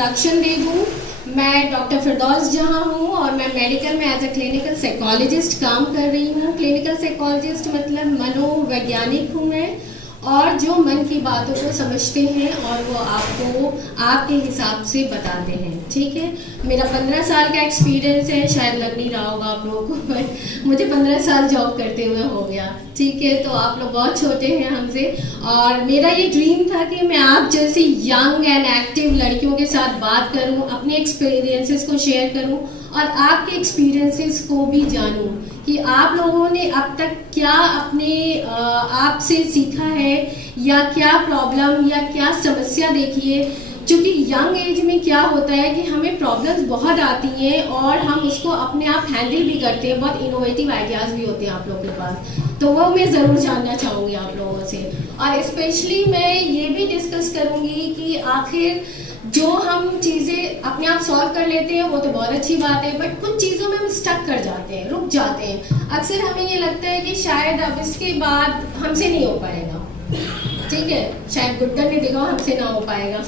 Introduction दे दूँ, मैं doctor फिरदौस जहाँ हूँ और मैं मेडिकल में एज ए क्लिनिकल साइकोलॉजिस्ट काम कर रही हूँ। क्लिनिकल साइकोलॉजिस्ट मतलब मनोवैज्ञानिक हूँ मैं, और जो मन की बातों को समझते हैं और वो आपको आपके हिसाब से बताते हैं। ठीक है, मेरा 15 साल का एक्सपीरियंस है, शायद लग नहीं रहा होगा आप लोगों को, बट मुझे 15 साल जॉब करते हुए हो गया। ठीक है, तो आप लोग बहुत छोटे हैं हमसे, और मेरा ये ड्रीम था कि मैं आप जैसी यंग एंड एक्टिव लड़कियों के साथ बात करूं, अपने एक्सपीरियंसेस को शेयर करूं और आपके एक्सपीरियंसेस को भी जानूं कि आप लोगों ने अब तक क्या अपने आप से सीखा है, या क्या प्रॉब्लम या क्या समस्या देखी है। क्योंकि यंग एज में क्या होता है कि हमें प्रॉब्लम्स बहुत आती हैं और हम उसको अपने आप हैंडल भी करते हैं, बहुत इनोवेटिव आइडियाज़ भी होते हैं आप लोगों के पास, तो वो मैं ज़रूर जानना चाहूँगी आप लोगों से। और स्पेशली मैं ये भी डिस्कस करूँगी कि आखिर जो हम चीज़ें अपने आप सॉल्व कर लेते हैं वो तो बहुत अच्छी बात है, बट कुछ चीज़ों में हम स्टक कर जाते हैं, रुक जाते हैं। अक्सर हमें ये लगता है कि शायद अब इसके बाद हमसे नहीं हो पाएगा। ठीक है, शायद गुड्डन ने देखा हमसे ना हो पाएगा।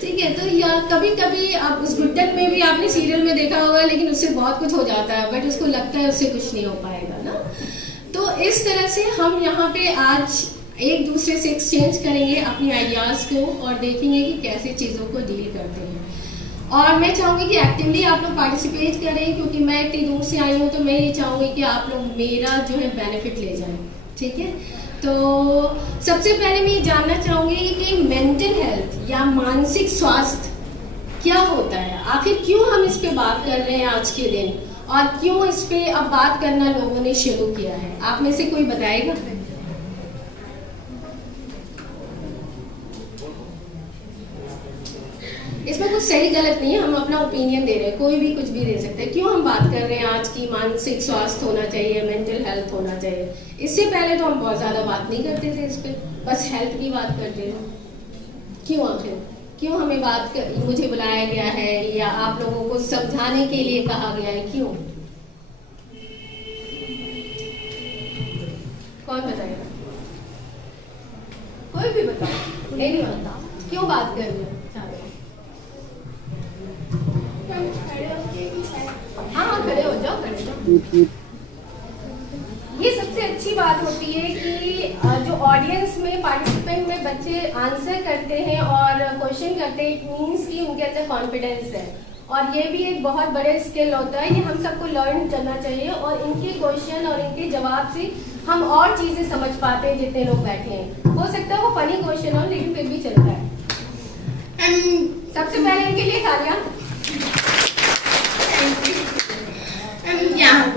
ठीक है, तो या कभी कभी आप उस गुड्डन में भी आपने सीरियल में देखा होगा, लेकिन उससे बहुत कुछ हो जाता है, बट उसको लगता है उससे कुछ नहीं हो पाएगा ना। तो इस तरह से हम यहाँ पे आज एक दूसरे से एक्सचेंज करेंगे अपनी आइडियाज़ को और देखेंगे कि कैसे चीज़ों को डील करते हैं। और मैं चाहूँगी कि एक्टिवली आप लोग पार्टिसिपेट करें, क्योंकि मैं इतनी दूर से आई हूँ, तो मैं ये चाहूँगी कि आप लोग मेरा जो है बेनिफिट ले जाएं। ठीक है, तो सबसे पहले मैं ये जानना चाहूँगी कि मेंटल हेल्थ या मानसिक स्वास्थ्य क्या होता है, आखिर क्यों हम इस पे बात कर रहे हैं आज के दिन, और क्यों इस पे अब बात करना लोगों ने शुरू किया है। आप में से कोई बताएगा? इसमें कुछ सही गलत नहीं है, हम अपना ओपिनियन दे रहे हैं, कोई भी कुछ भी दे सकता है। क्यों हम बात कर रहे हैं आज की मानसिक स्वास्थ्य होना चाहिए, मेंटल हेल्थ होना चाहिए। इससे पहले तो हम बहुत ज़्यादा बात नहीं करते थे इस पर, बस हेल्थ की बात करते थे। क्यों आखिर क्यों हमें मुझे बुलाया गया है या आप लोगों को समझाने के लिए कहा गया है, क्यों? कौन बताएगा? कोई भी बताओ। नहीं बता, क्यों बात कर रहे हो? हाँ, खड़े हो जाओ, खड़े जाओ। ये सबसे अच्छी बात होती है कि जो ऑडियंस में पार्टिसिपेंट में बच्चे आंसर करते हैं और क्वेश्चन करते हैं, इट मीन्स कि उनके अंदर कॉन्फिडेंस है, और ये भी एक बहुत बड़े स्किल होता है। ये हम सबको लर्न करना चाहिए, और इनके क्वेश्चन और इनके जवाब से हम और चीज़ें समझ पाते हैं जितने लोग बैठे हैं। हो सकता है वो फनी क्वेश्चन हो, लेकिन फिर भी चलता है। सबसे पहले इनके लिए तालियां।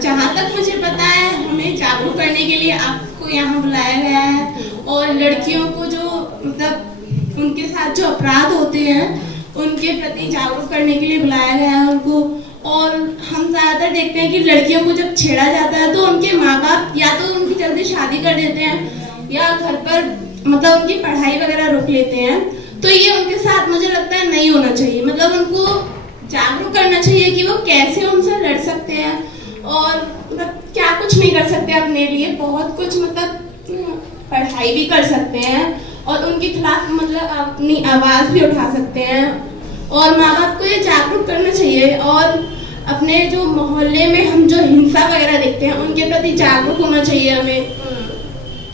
जहाँ तक मुझे पता है, हमें जागरूक करने के लिए आपको यहाँ बुलाया गया है, और लड़कियों को जो मतलब उनके साथ जो अपराध होते हैं उनके प्रति जागरूक करने के लिए बुलाया गया है उनको। और हम ज़्यादातर देखते हैं कि लड़कियों को जब छेड़ा जाता है तो उनके माँ बाप या तो उनकी जल्दी शादी कर देते हैं या घर पर मतलब उनकी पढ़ाई वगैरह रोक लेते हैं। तो ये उनके साथ मुझे लगता है नहीं होना चाहिए, मतलब उनको जागरूक करना चाहिए कि वो कैसे उनसे लड़ सकते हैं, और मतलब क्या कुछ नहीं कर सकते अपने लिए, बहुत कुछ मतलब पढ़ाई भी कर सकते हैं और उनके खिलाफ मतलब अपनी आवाज़ भी उठा सकते हैं। और माँ बाप को ये जागरूक करना चाहिए, और अपने जो मोहल्ले में हम जो हिंसा वगैरह देखते हैं उनके प्रति जागरूक होना चाहिए हमें।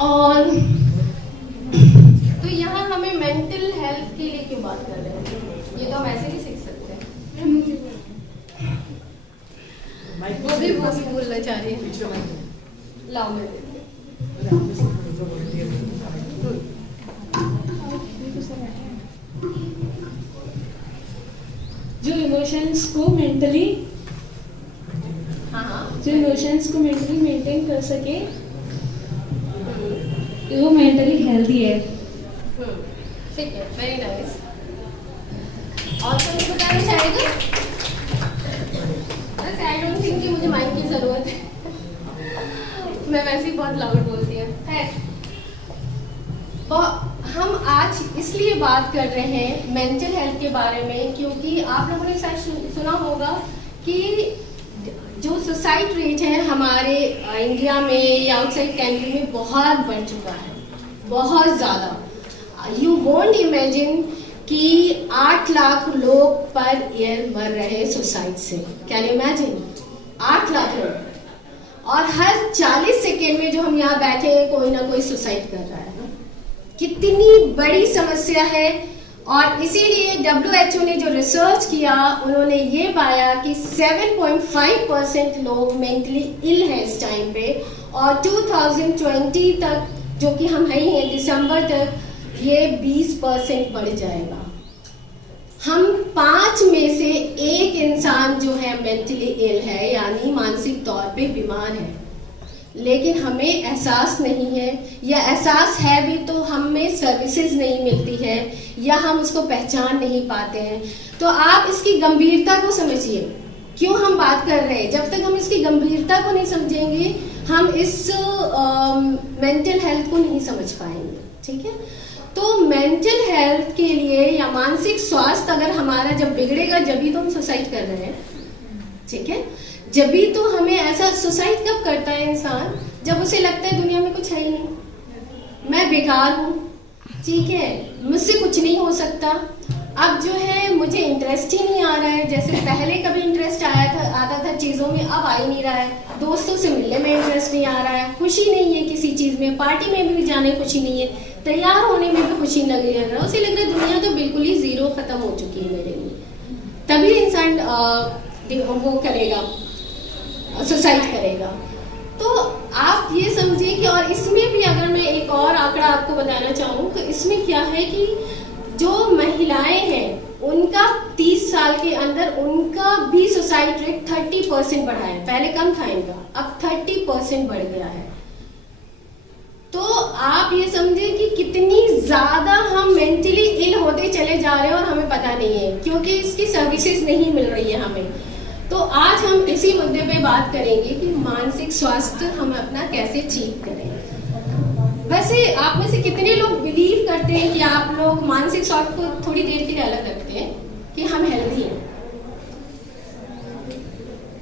और तो यहाँ हमें मेंटल हेल्थ के लिए क्यों बात कर रहे हैं? ये तो हम ऐसे ही सीख सकते हैं। वो भी बोलना चाह रही है, लाओ मैं जो इमोशंस को मेंटली मेंटेन कर सके वो मेंटली हेल्दी है। ठीक है, वेरी नाइस। और कोई बताना चाहेगा? बस आई डोंट थिंक कि मुझे माइक की जरूरत है। मैं वैसे ही बहुत लाउड बोलती है। हम आज इसलिए बात कर रहे हैं मेंटल हेल्थ के बारे में, क्योंकि आप लोगों ने शायद सुना होगा कि जो सुसाइड रेट है हमारे इंडिया में या आउटसाइड कंट्री में बहुत बढ़ चुका है, बहुत ज़्यादा। यू वोंट इमेजिन कि 8 लाख लोग पर ईयर मर रहे सुसाइड से। Can you imagine? 8 लाख लोग, और हर 40 सेकेंड में जो हम यहाँ बैठे हैं कोई ना कोई सुसाइड कर रहा है ना। कितनी बड़ी समस्या है। और इसीलिए WHO ने जो रिसर्च किया उन्होंने ये पाया कि 7.5% लोग मेंटली इल हैं इस टाइम पे, और 2020 तक, जो कि हम है ही हैं, दिसंबर तक ये 20% बढ़ जाएगा। हम 5 में से 1 इंसान जो है मेंटली इल है, यानी मानसिक तौर पे बीमार है, लेकिन हमें एहसास नहीं है, या एहसास है भी तो हमें सर्विसेज नहीं मिलती है, या हम उसको पहचान नहीं पाते हैं। तो आप इसकी गंभीरता को समझिए, क्यों हम बात कर रहे हैं। जब तक हम इसकी गंभीरता को नहीं समझेंगे हम इस मेंटल हेल्थ को नहीं समझ पाएंगे, ठीक है। तो मेंटल हेल्थ के लिए या मानसिक स्वास्थ्य अगर हमारा जब बिगड़ेगा, जब भी तो हम सुसाइड कर रहे हैं, ठीक है। जब भी तो हमें ऐसा, सुसाइड कब करता है इंसान? जब उसे लगता है दुनिया में कुछ है ही नहीं, मैं बेकार हूँ, ठीक है, मुझसे कुछ नहीं हो सकता, अब जो है मुझे इंटरेस्ट ही नहीं आ रहा है। जैसे पहले कभी इंटरेस्ट आता था चीज़ों में, अब आ ही नहीं रहा है। दोस्तों से मिलने में इंटरेस्ट नहीं आ रहा है, खुशी नहीं है किसी चीज़ में, पार्टी में भी जाने खुशी नहीं है, तैयार होने में भी खुशी नहीं लग रहा, उसे लग रहा है दुनिया तो बिल्कुल ही जीरो खत्म हो चुकी है मेरे लिए। तभी इंसान वो करेगा, सुसाइड करेगा। तो आप ये समझिए कि, और इसमें भी अगर मैं एक और आंकड़ा आपको बताना चाहूँ तो इसमें क्या है कि जो महिलाएं हैं उनका 30 साल के अंदर उनका भी सुसाइड रेट 30% बढ़ा है। पहले कम था इनका, अब 30% बढ़ गया है। तो आप ये समझे कि कितनी ज्यादा हम मेंटली इल होते चले जा रहे हैं और हमें पता नहीं है, क्योंकि इसकी सर्विसेज नहीं मिल रही है हमें। तो आज हम इसी मुद्दे पे बात करेंगे कि मानसिक स्वास्थ्य हम अपना कैसे ठीक करें। वैसे आप में से कितने लोग बिलीव करते हैं कि आप लोग मानसिक स्वास्थ्य को थोड़ी देर के लिए अलग रखते हैं कि हम हेल्दी हैं?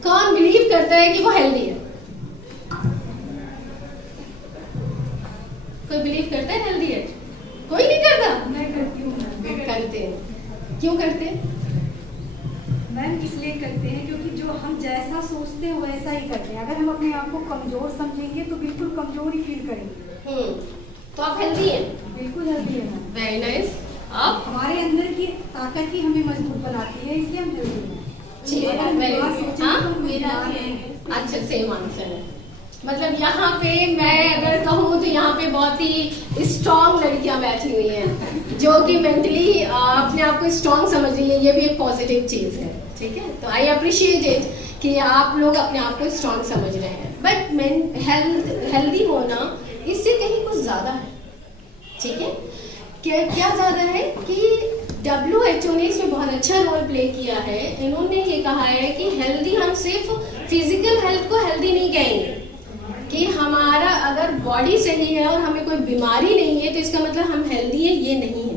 कौन बिलीव करता है कि वो हेल्दी है? कोई बिलीव करता है हेल्दी है? कोई नहीं करता? मैं करती हूँ। करते हैं। क्यों करते हैं? मैम इसलिए करते हैं क्योंकि जो हम जैसा सोचते हैं वैसा ही करते हैं। अगर हम अपने आप को कमजोर समझेंगे तो बिल्कुल कमजोर ही फील करेंगे। तो आप हेल्दी हैं? बिल्कुल हेल्दी है मैम। Very nice. आप? हमारे अंदर की ताकत ही हमें मजबूत बनाती है, इसलिए हम हेल्दी हैं। ठीक है, अगर हम very बिना good। सोचे हाँ? तो हम बीमार हैं। अच्छा, सेम आंसर है। मतलब यहाँ पे मैं अगर कहूँ तो यहाँ पे बहुत ही स्ट्रॉन्ग लड़कियाँ बैठी हुई हैं जो कि मेंटली अपने आप को स्ट्रॉन्ग समझ रही है। ये भी एक पॉजिटिव चीज़ है, ठीक है। तो आई अप्रिशिएट इट कि आप लोग अपने आप को स्ट्रॉन्ग समझ रहे हैं। बट हेल्दी होना इससे कहीं कुछ ज़्यादा है, ठीक है। क्या ज़्यादा है कि WHO ने इसमें बहुत अच्छा रोल प्ले किया है। इन्होंने ये कहा है कि हेल्दी, हम सिर्फ फिजिकल हेल्थ को हेल्दी नहीं कहेंगे कि हमारा अगर बॉडी सही है और हमें कोई बीमारी नहीं है तो इसका मतलब हम हेल्दी हैं, ये नहीं है।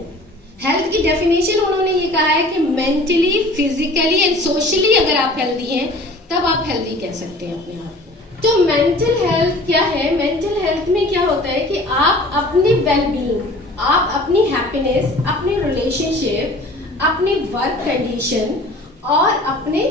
हेल्थ की डेफिनेशन उन्होंने ये कहा है कि मेंटली, फिजिकली एंड सोशली अगर आप हेल्दी हैं तब आप हेल्दी कह सकते हैं अपने आप को। तो मेंटल हेल्थ क्या है? मेंटल हेल्थ में क्या होता है कि आप अपनी वेलबींग, आप अपनी हैप्पीनेस, अपने रिलेशनशिप, अपने वर्क कंडीशन और अपने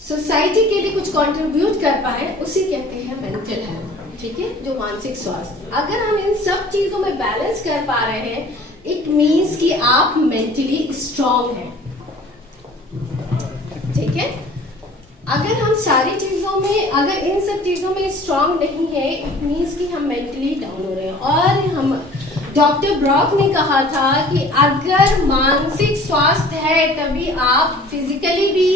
सोसाइटी के लिए कुछ कंट्रीब्यूट कर पाए, उसे कहते हैं मेंटल हेल्थ, ठीक है, जो मानसिक स्वास्थ्य। अगर हम इन सब चीजों में बैलेंस कर पा रहे हैं, इट मीन्स कि आप मेंटली स्ट्रांग हैं, ठीक है। अगर हम सारी चीजों में, अगर इन सब चीजों में स्ट्रांग नहीं है, इट मीन्स कि हम मेंटली डाउन हो रहे हैं। और हम डॉक्टर ब्रॉक ने कहा था कि अगर मानसिक स्वास्थ्य है तभी आप फिजिकली भी,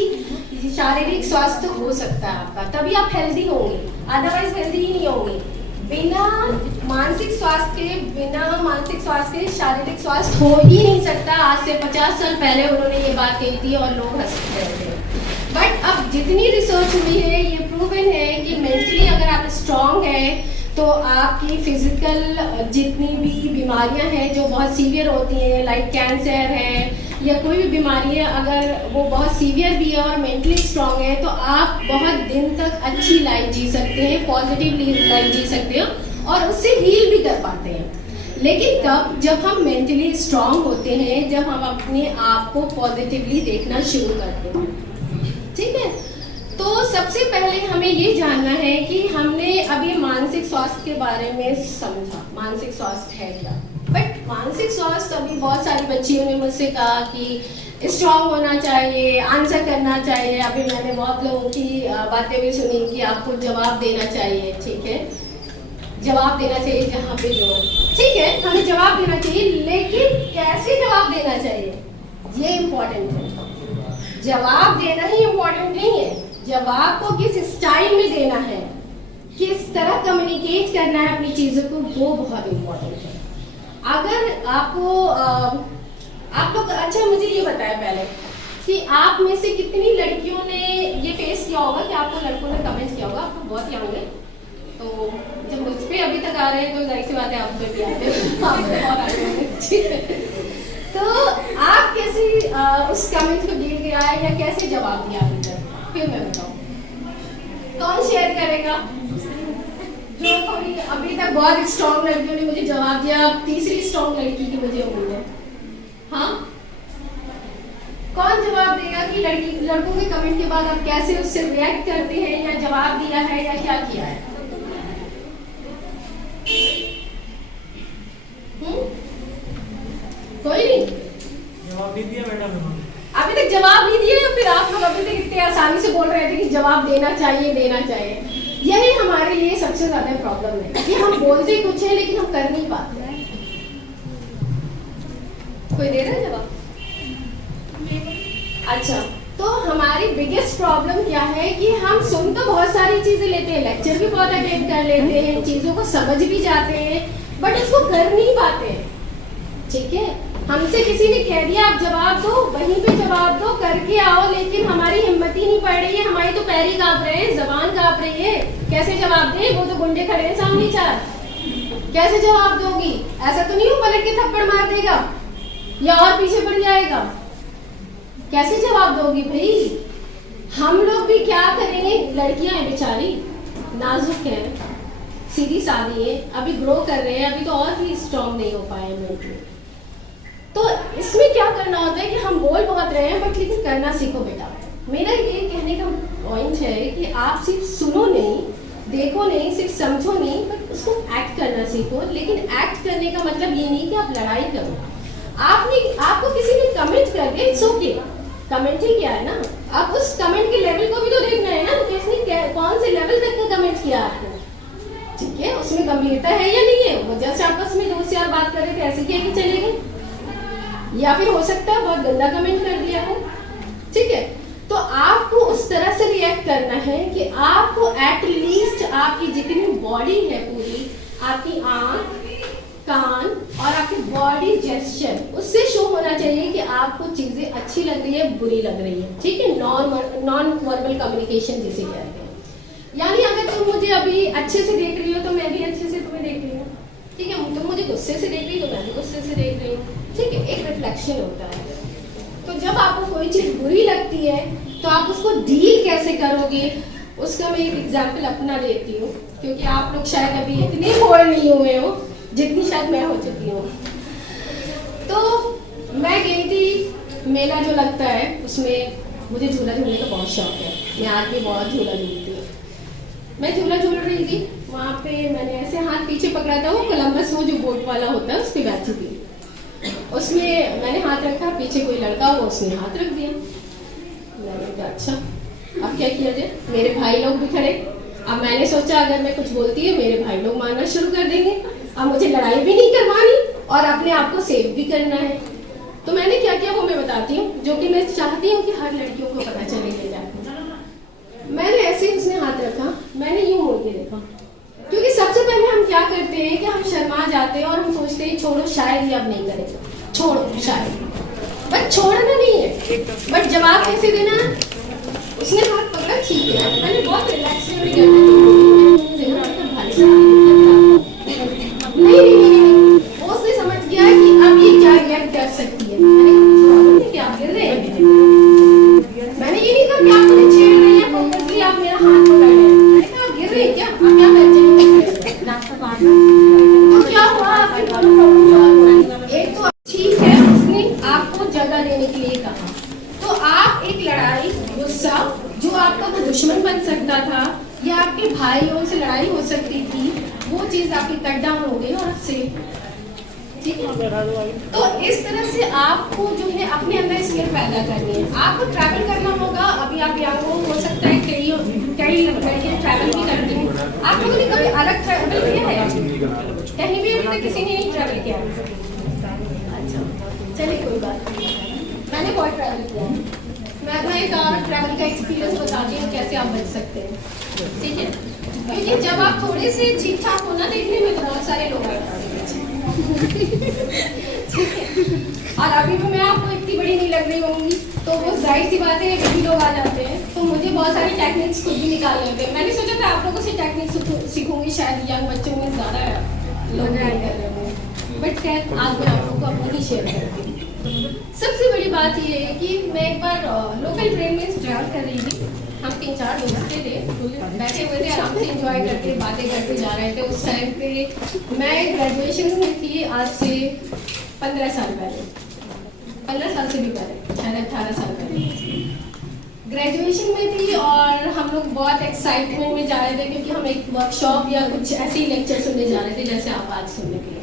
शारीरिक स्वास्थ्य हो सकता है आपका, तभी आप हेल्दी होंगे, अदरवाइज हेल्दी ही नहीं होंगे। बिना मानसिक स्वास्थ्य के शारीरिक स्वास्थ्य हो ही नहीं सकता। आज से 50 साल पहले उन्होंने ये बात कही थी और लोग हंसते रहे थे। बट अब जितनी रिसर्च हुई है ये प्रूवन है कि मेंटली अगर आप स्ट्रांग हैं तो आपकी फिजिकल जितनी भी बीमारियां हैं जो बहुत सीवियर होती हैं, लाइक कैंसर है या कोई भी बीमारी है, अगर वो बहुत सीवियर भी है और मेंटली स्ट्रांग है तो आप बहुत दिन तक अच्छी लाइफ जी सकते हैं, पॉजिटिव लाइफ जी सकते हो और उससे हील भी कर पाते हैं। लेकिन तब जब हम मेंटली स्ट्रांग होते हैं, जब हम अपने आप को पॉजिटिवली देखना शुरू करते हैं। ठीक है, तो सबसे पहले हमें ये जानना है कि हमने अभी मानसिक स्वास्थ्य के बारे में समझा, मानसिक स्वास्थ्य है क्या। बट मानसिक स्वास्थ्य, अभी बहुत सारी बच्चियों ने मुझसे कहा कि स्ट्रांग होना चाहिए, आंसर करना चाहिए। अभी मैंने बहुत लोगों की बातें भी सुनी कि आपको जवाब देना चाहिए। ठीक है, जवाब देना चाहिए जहाँ पे जो है, ठीक है, हमें जवाब देना चाहिए, लेकिन कैसे जवाब देना चाहिए ये इम्पोर्टेंट है। जवाब देना ही इम्पोर्टेंट नहीं है, जवाब को किस स्टाइल में देना है, किस तरह कम्युनिकेट करना है अपनी चीजों को, वो बहुत इम्पोर्टेंट है। अगर आपको आप लोग, अच्छा मुझे ये बताया पहले कि आप में से कितनी लड़कियों ने ये फेस किया होगा कि आपको लड़कों ने कमेंट किया होगा, आपको बहुत ही होंगे, तो जब मुझ पे अभी तक आ रहे हैं तो जाहिर सी बात है आप पे भी आते हैं। तो आप कैसे उस कमेंट को डील किया है या कैसे जवाब दिया अभी तक, फिर मैं बताऊँ। कौन शेयर करेगा? जो थोड़ी अभी तक बहुत स्ट्रॉन्ग लड़कियों ने मुझे जवाब दिया, तीसरी स्ट्रॉन्ग लड़की की मुझे उम्मीद है। हाँ, कौन जवाब देगा कि लड़कों के कमेंट के बाद आप कैसे उससे रिएक्ट करते हैं, या जवाब दिया है या क्या किया है? कोई नहीं जवाब नहीं दिया मैडम, अभी तक जवाब नहीं दिए, फिर आप लोग अभी तक इतने आसानी से बोल रहे थे कि जवाब देना चाहिए देना चाहिए। यही हमारे लिए सबसे ज्यादा प्रॉब्लम है कि हम बोलते कुछ है लेकिन हम कर नहीं पाते। कोई दे रहा है जवाब? अच्छा, तो हमारी बिगेस्ट प्रॉब्लम क्या है कि हम सुन तो बहुत सारी चीजें लेते हैं, लेक्चर भी बहुत अटेंड कर लेते हैं, चीजों को समझ भी जाते हैं, बट उसको कर नहीं पाते हैं। ठीक है, हमसे किसी ने कह दिया आप जवाब दो, वहीं पे जवाब दो, करके आओ, लेकिन हमारी हिम्मत ही नहीं पड़ रही है, हमारी तो पैर ही कांप रहे हैं, जबान कांप रही है, कैसे जवाब दें? वो तो गुंडे खड़े हैं सामने चार, कैसे जवाब दोगी? ऐसा तो नहीं हो पलट के थप्पड़ मार देगा या और पीछे पड़ जाएगा, कैसे जवाब दोगी भाई? हम लोग भी क्या करेंगे, लड़कियां हैं बेचारी, नाजुक हैं, सीधी सादी है, अभी ग्रो कर रहे हैं, अभी तो और भी स्ट्रॉन्ग नहीं हो पाए हैं। तो इसमें क्या करना होता है कि हम बोल बहुत रहे हैं बट लेकिन करना सीखो बेटा। मेरा ये कहने का पॉइंट है कि आप सिर्फ सुनो नहीं, देखो नहीं, सिर्फ समझो नहीं, बट उसको एक्ट करना सीखो। लेकिन एक्ट करने का मतलब ये नहीं कि आप लड़ाई करो। आपको किसी ने कमेंट कर दिया, इट्स ओके, कमेंट ही क्या है ना, आप उस कमेंट के लेवल को भी तो देखना है ना, किसने कौन से लेवल तक का कमेंट किया आपको। ठीक है, उसमें गंभीरता है या नहीं है, वो जैसे आपस में दोस्त यार बात कर रहे थे ऐसे क्या कि चलेंगे, या फिर हो सकता है बहुत गंदा कमेंट कर दिया हो। ठीक है, तो आपको उस तरह से रिएक्ट करना है कि आपको एटलीस्ट आपकी जितनी बॉडी है पूरी, आपकी आंख, कान और आपकी बॉडी जेस्चर, उससे शो होना चाहिए कि आपको चीजें अच्छी लग रही है, बुरी लग रही है। ठीक है, नॉन वर्बल कम्युनिकेशन जिसे कहते हैं। यानी अगर तुम मुझे अभी अच्छे से देख रही हो तो मैं भी अच्छे से तुम्हें देख रही हूँ। ठीक है, तुम मुझे गुस्से से देख रही हो तो मैं भी गुस्से से देख रही हूँ। ठीक है, एक रिफ्लेक्शन होता है। तो जब आपको कोई चीज बुरी लगती है तो आप उसको डील कैसे करोगे, उसका मैं एक एग्जाम्पल अपना देती हूँ, क्योंकि आप लोग शायद अभी इतने बोल्ड नहीं हुए हो जितनी शायद मैं हो चुकी हूँ। तो मैं गई थी, मेला जो लगता है उसमें मुझे झूला झूलने का बहुत शौक है, मैं आज भी बहुत झूला झूलती हूँ। मैं झूला झूल रही थी, वहाँ पे मैंने ऐसे हाथ पीछे पकड़ा था, वो कोलंबस वो जो बोट वाला होता है उस पर बैठी थी, उसमें मैंने हाथ रखा, पीछे कोई लड़का हुआ उसने हाथ रख दिया। मैंने कहा अच्छा अब क्या किया जाए, मेरे भाई लोग भी खड़े। अब मैंने सोचा अगर मैं कुछ बोलती है मेरे भाई लोग मारना शुरू कर देंगे, अब मुझे लड़ाई भी नहीं करवानी और अपने आप को सेव भी करना है। तो मैंने क्या किया वो मैं बताती हूँ, जो कि मैं चाहती हूँ कि हर लड़कियों को पता चले जाके। मैंने ऐसे ही उसने हाथ रखा, मैंने यूं मुड़ के देखा, क्योंकि सबसे पहले हम क्या करते हैं कि हम शर्मा जाते हैं और हम सोचते हैं छोड़ो शायद ये अब नहीं करेगा, छोड़ो शायद, बट छोड़ना नहीं है। बट जवाब कैसे देना, उसने हाथ पकड़ा, ठीक है, मैंने बहुत रिलैक्स नहीं, उसने समझ गया कि अब ये क्या रिएक्ट कर सकती है। मैंने क्या गिर रहे हैं, मैंने ये नहीं कहा कि आप मुझे छेड़ रही हैं, पर्पसली आप मेरा हाथ पकड़ रहे हैं, मैंने कहा गिर रही है क्या, आप क्या कर रहे हैं। तो क्या हुआ, आपके दोनों देने के लिए कहा। तो आप एक लड़ाई, गुस्सा जो आपका वो दुश्मन बन सकता था या आपके भाइयों से लड़ाई हो सकती थी, वो चीज़ आपकी कट डाउन हो गई और अब से ठीक है। तो इस तरह से आपको जो है अपने अंदर स्किल पैदा करनी है। आपको ट्रैवल करना होगा। अभी आप यंग हो सकता है कई लड़के ट्रैवल भी करते हैं। आप लोगों ने कभी अलग ट्रैवल किया है? कहीं भी अभी तक किसी ने नहीं ट्रैवल किया? अच्छा, चलिए कोई बात नहीं, मैंने बहुत ट्रैवल किया है। मैं अपना एक और ट्रैवल का एक्सपीरियंस बताती हूँ कैसे आप बच सकते हैं, ठीक है। क्योंकि जब आप थोड़े से ठीक ठाक हो ना, देखने में तो बहुत सारे लोग आते हैं, ठीक है। और अभी तो मैं आपको इतनी बड़ी नहीं लग रही होंगी, तो वो जाहिर सी बात है भी लोग आ जाते हैं, तो मुझे बहुत सारी टेक्निक्स खुद भी निकालने होते हैं। मैंने सोचा था आप लोगों से टेक्निक्स सीखूंगी, शायद यंग बच्चों में ज़्यादा लोग ट्राई कर रहे होंगे, बट खैर आज मैं आप लोगों को अपनी ही शेयर करती हूँ। सबसे बड़ी बात ये है कि मैं एक बार लोकल ट्रेन में ट्रैवल कर रही थी। हम 3-4 दोस्त थे, बैठे हुए थे, आराम से एंजॉय करके बातें करते जा रहे थे। उस टाइम पे मैं ग्रेजुएशन में थी, आज से 15 साल पहले, 15 साल से भी पहले, शायद 18 साल पहले ग्रेजुएशन में थी। और हम लोग बहुत एक्साइटमेंट में जा रहे थे क्योंकि हम एक वर्कशॉप या कुछ ऐसे ही लेक्चर सुनने जा रहे थे जैसे आप आज सुनने के लिए।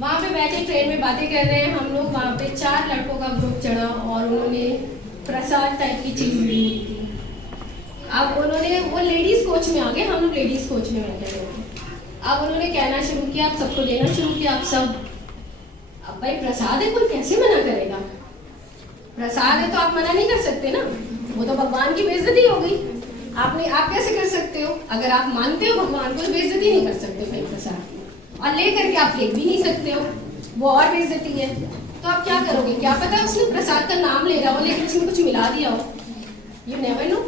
वहाँ पे बैठे ट्रेन में बातें कर रहे हैं हम लोग। वहाँ पे 4 लड़कों का ग्रुप चढ़ा और उन्होंने प्रसाद टाइप की चीज़ ली थी। अब उन्होंने, वो लेडीज़ कोच में आ गए, हम लोग लेडीज़ कोच में बैठे थे। अब उन्होंने कहना शुरू किया, आप सबको देना शुरू किया, आप सब, अब भाई प्रसाद है, कोई कैसे मना करेगा? प्रसाद है तो आप मना नहीं कर सकते ना, वो तो भगवान की बेइज्जती हो गई। आप कैसे कर सकते हो? अगर आप मानते हो भगवान को तो बेइज्जती नहीं कर सकते भाई प्रसाद की, और ले करके आप फेंक भी नहीं सकते हो, वो और बेइज्जती है। तो आप क्या करोगे? क्या पता उसने प्रसाद का नाम ले रहा हो लेकिन उसमें कुछ मिला दिया हो, यू नेवर नो,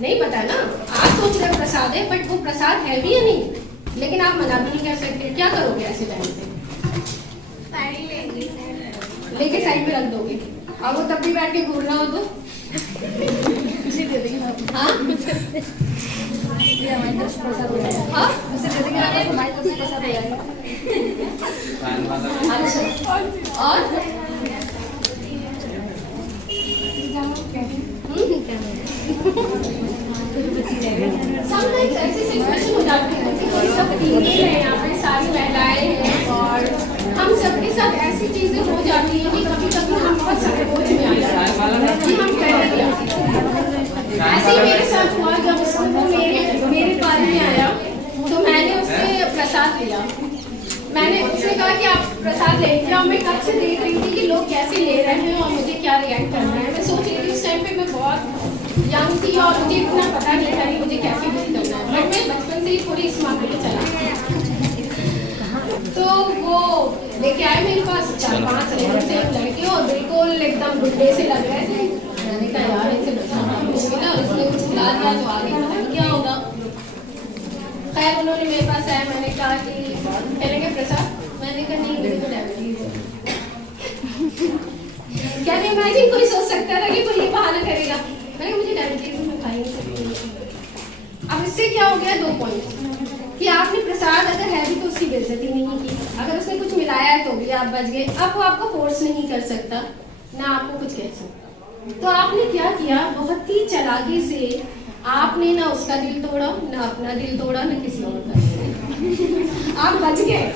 नहीं पता ना। आप सोच रहे हो प्रसाद है, बट वो प्रसाद है भी या नहीं, लेकिन आप मना भी नहीं कर सकते। क्या करोगे ऐसे टाइम पे? लेके साइड में रख दोगे, और वो तब भी बैठ के घूर रहा हो तो हाँ? हाँ? और समटाइम्स ऐसी सिचुएशन हो जाती है कि हम सब फीमेल हैं, यहाँ पे सारी महिलाएं हैं, और हम सबके साथ ऐसी चीजें हो जाती हैं कि कभी कभी हम बहुत संकोच में आ जाते हैं कि हम करें क्या। ऐसे ही मेरे साथ हुआ, जब वो मेरे पास में आया तो मैंने उससे प्रसाद लिया। मैंने उसने कहा कि आप प्रसाद ले लीजिए। मैं कब से देख रही थी कि लोग कैसे ले रहे हैं और मुझे क्या रिएक्ट करना है। मैं सोच रही थी उस टाइम पे मैं बहुत यंग थी और मुझे इतना पता नहीं था कि मुझे कैसे डील करना है, बट मैं बचपन से ही पूरी इस मामले में चला। तो वो लेके आए मेरे पास 4-5 लड़के और बिल्कुल एकदम बुढ़े से लग रहे थे। मैंने कहा यार इसे बचाना मुश्किल है, और इसने कुछ खिला दिया तो आगे पता नहीं क्या होगा। खैर उन्होंने मेरे पास आया, मैंने कहा कि चलेंगे प्रसाद? मैंने कहा नहीं, मुझे तो डायबिटीज है। क्या नहीं इमेजिन कोई सोच सकता था कि कोई ये बहाना करेगा? मैंने कहा मुझे डायबिटीज में खाई नहीं सकती। अब इससे क्या हो गया? 2 पॉइंट कि आपने प्रसाद अगर है भी तो उसकी बेइज्जती नहीं की, अगर उसने कुछ मिलाया है तो भी आप बच गए। अब वो आपको फोर्स नहीं कर सकता, ना आपको कुछ कह सकता। तो आपने क्या किया? बहुत ही चालाकी से आपने ना उसका दिल तोड़ा, ना अपना दिल तोड़ा, ना किसी और का। आप बच गए,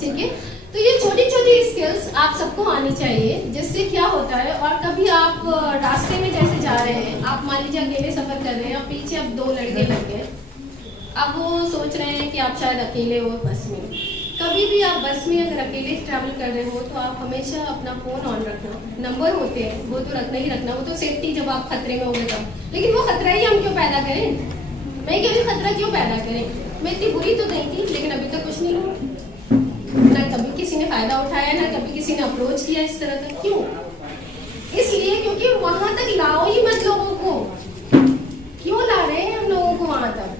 ठीक है। तो ये छोटी छोटी स्किल्स आप सबको आनी चाहिए, जिससे क्या होता है, और कभी आप रास्ते में जैसे जा रहे हैं, आप मान लीजिए अकेले सफर कर रहे हैं और पीछे अब 2 लड़के लग गए। अब वो सोच रहे हैं कि आप शायद अकेले हो बस में। कभी भी आप बस में अगर अकेले ट्रैवल कर रहे हो तो आप हमेशा अपना फ़ोन ऑन रखना। नंबर होते हैं वो तो रखना ही रखना, वो तो सेफ्टी जब आप खतरे में होंगे तब। लेकिन वो खतरा ही हम क्यों पैदा करें? मैं कह रही खतरा क्यों पैदा करें? मैं इतनी बुरी तो नहीं थी, लेकिन अभी तक कुछ नहीं हुआ ना, कभी किसी ने फ़ायदा उठाया, ना कभी किसी ने अप्रोच किया इस तरह का। क्यों? इसलिए क्योंकि वहाँ तक लाओ ही मत लोगों को। क्यों ला रहे हैं हम लोगों को वहाँ तक?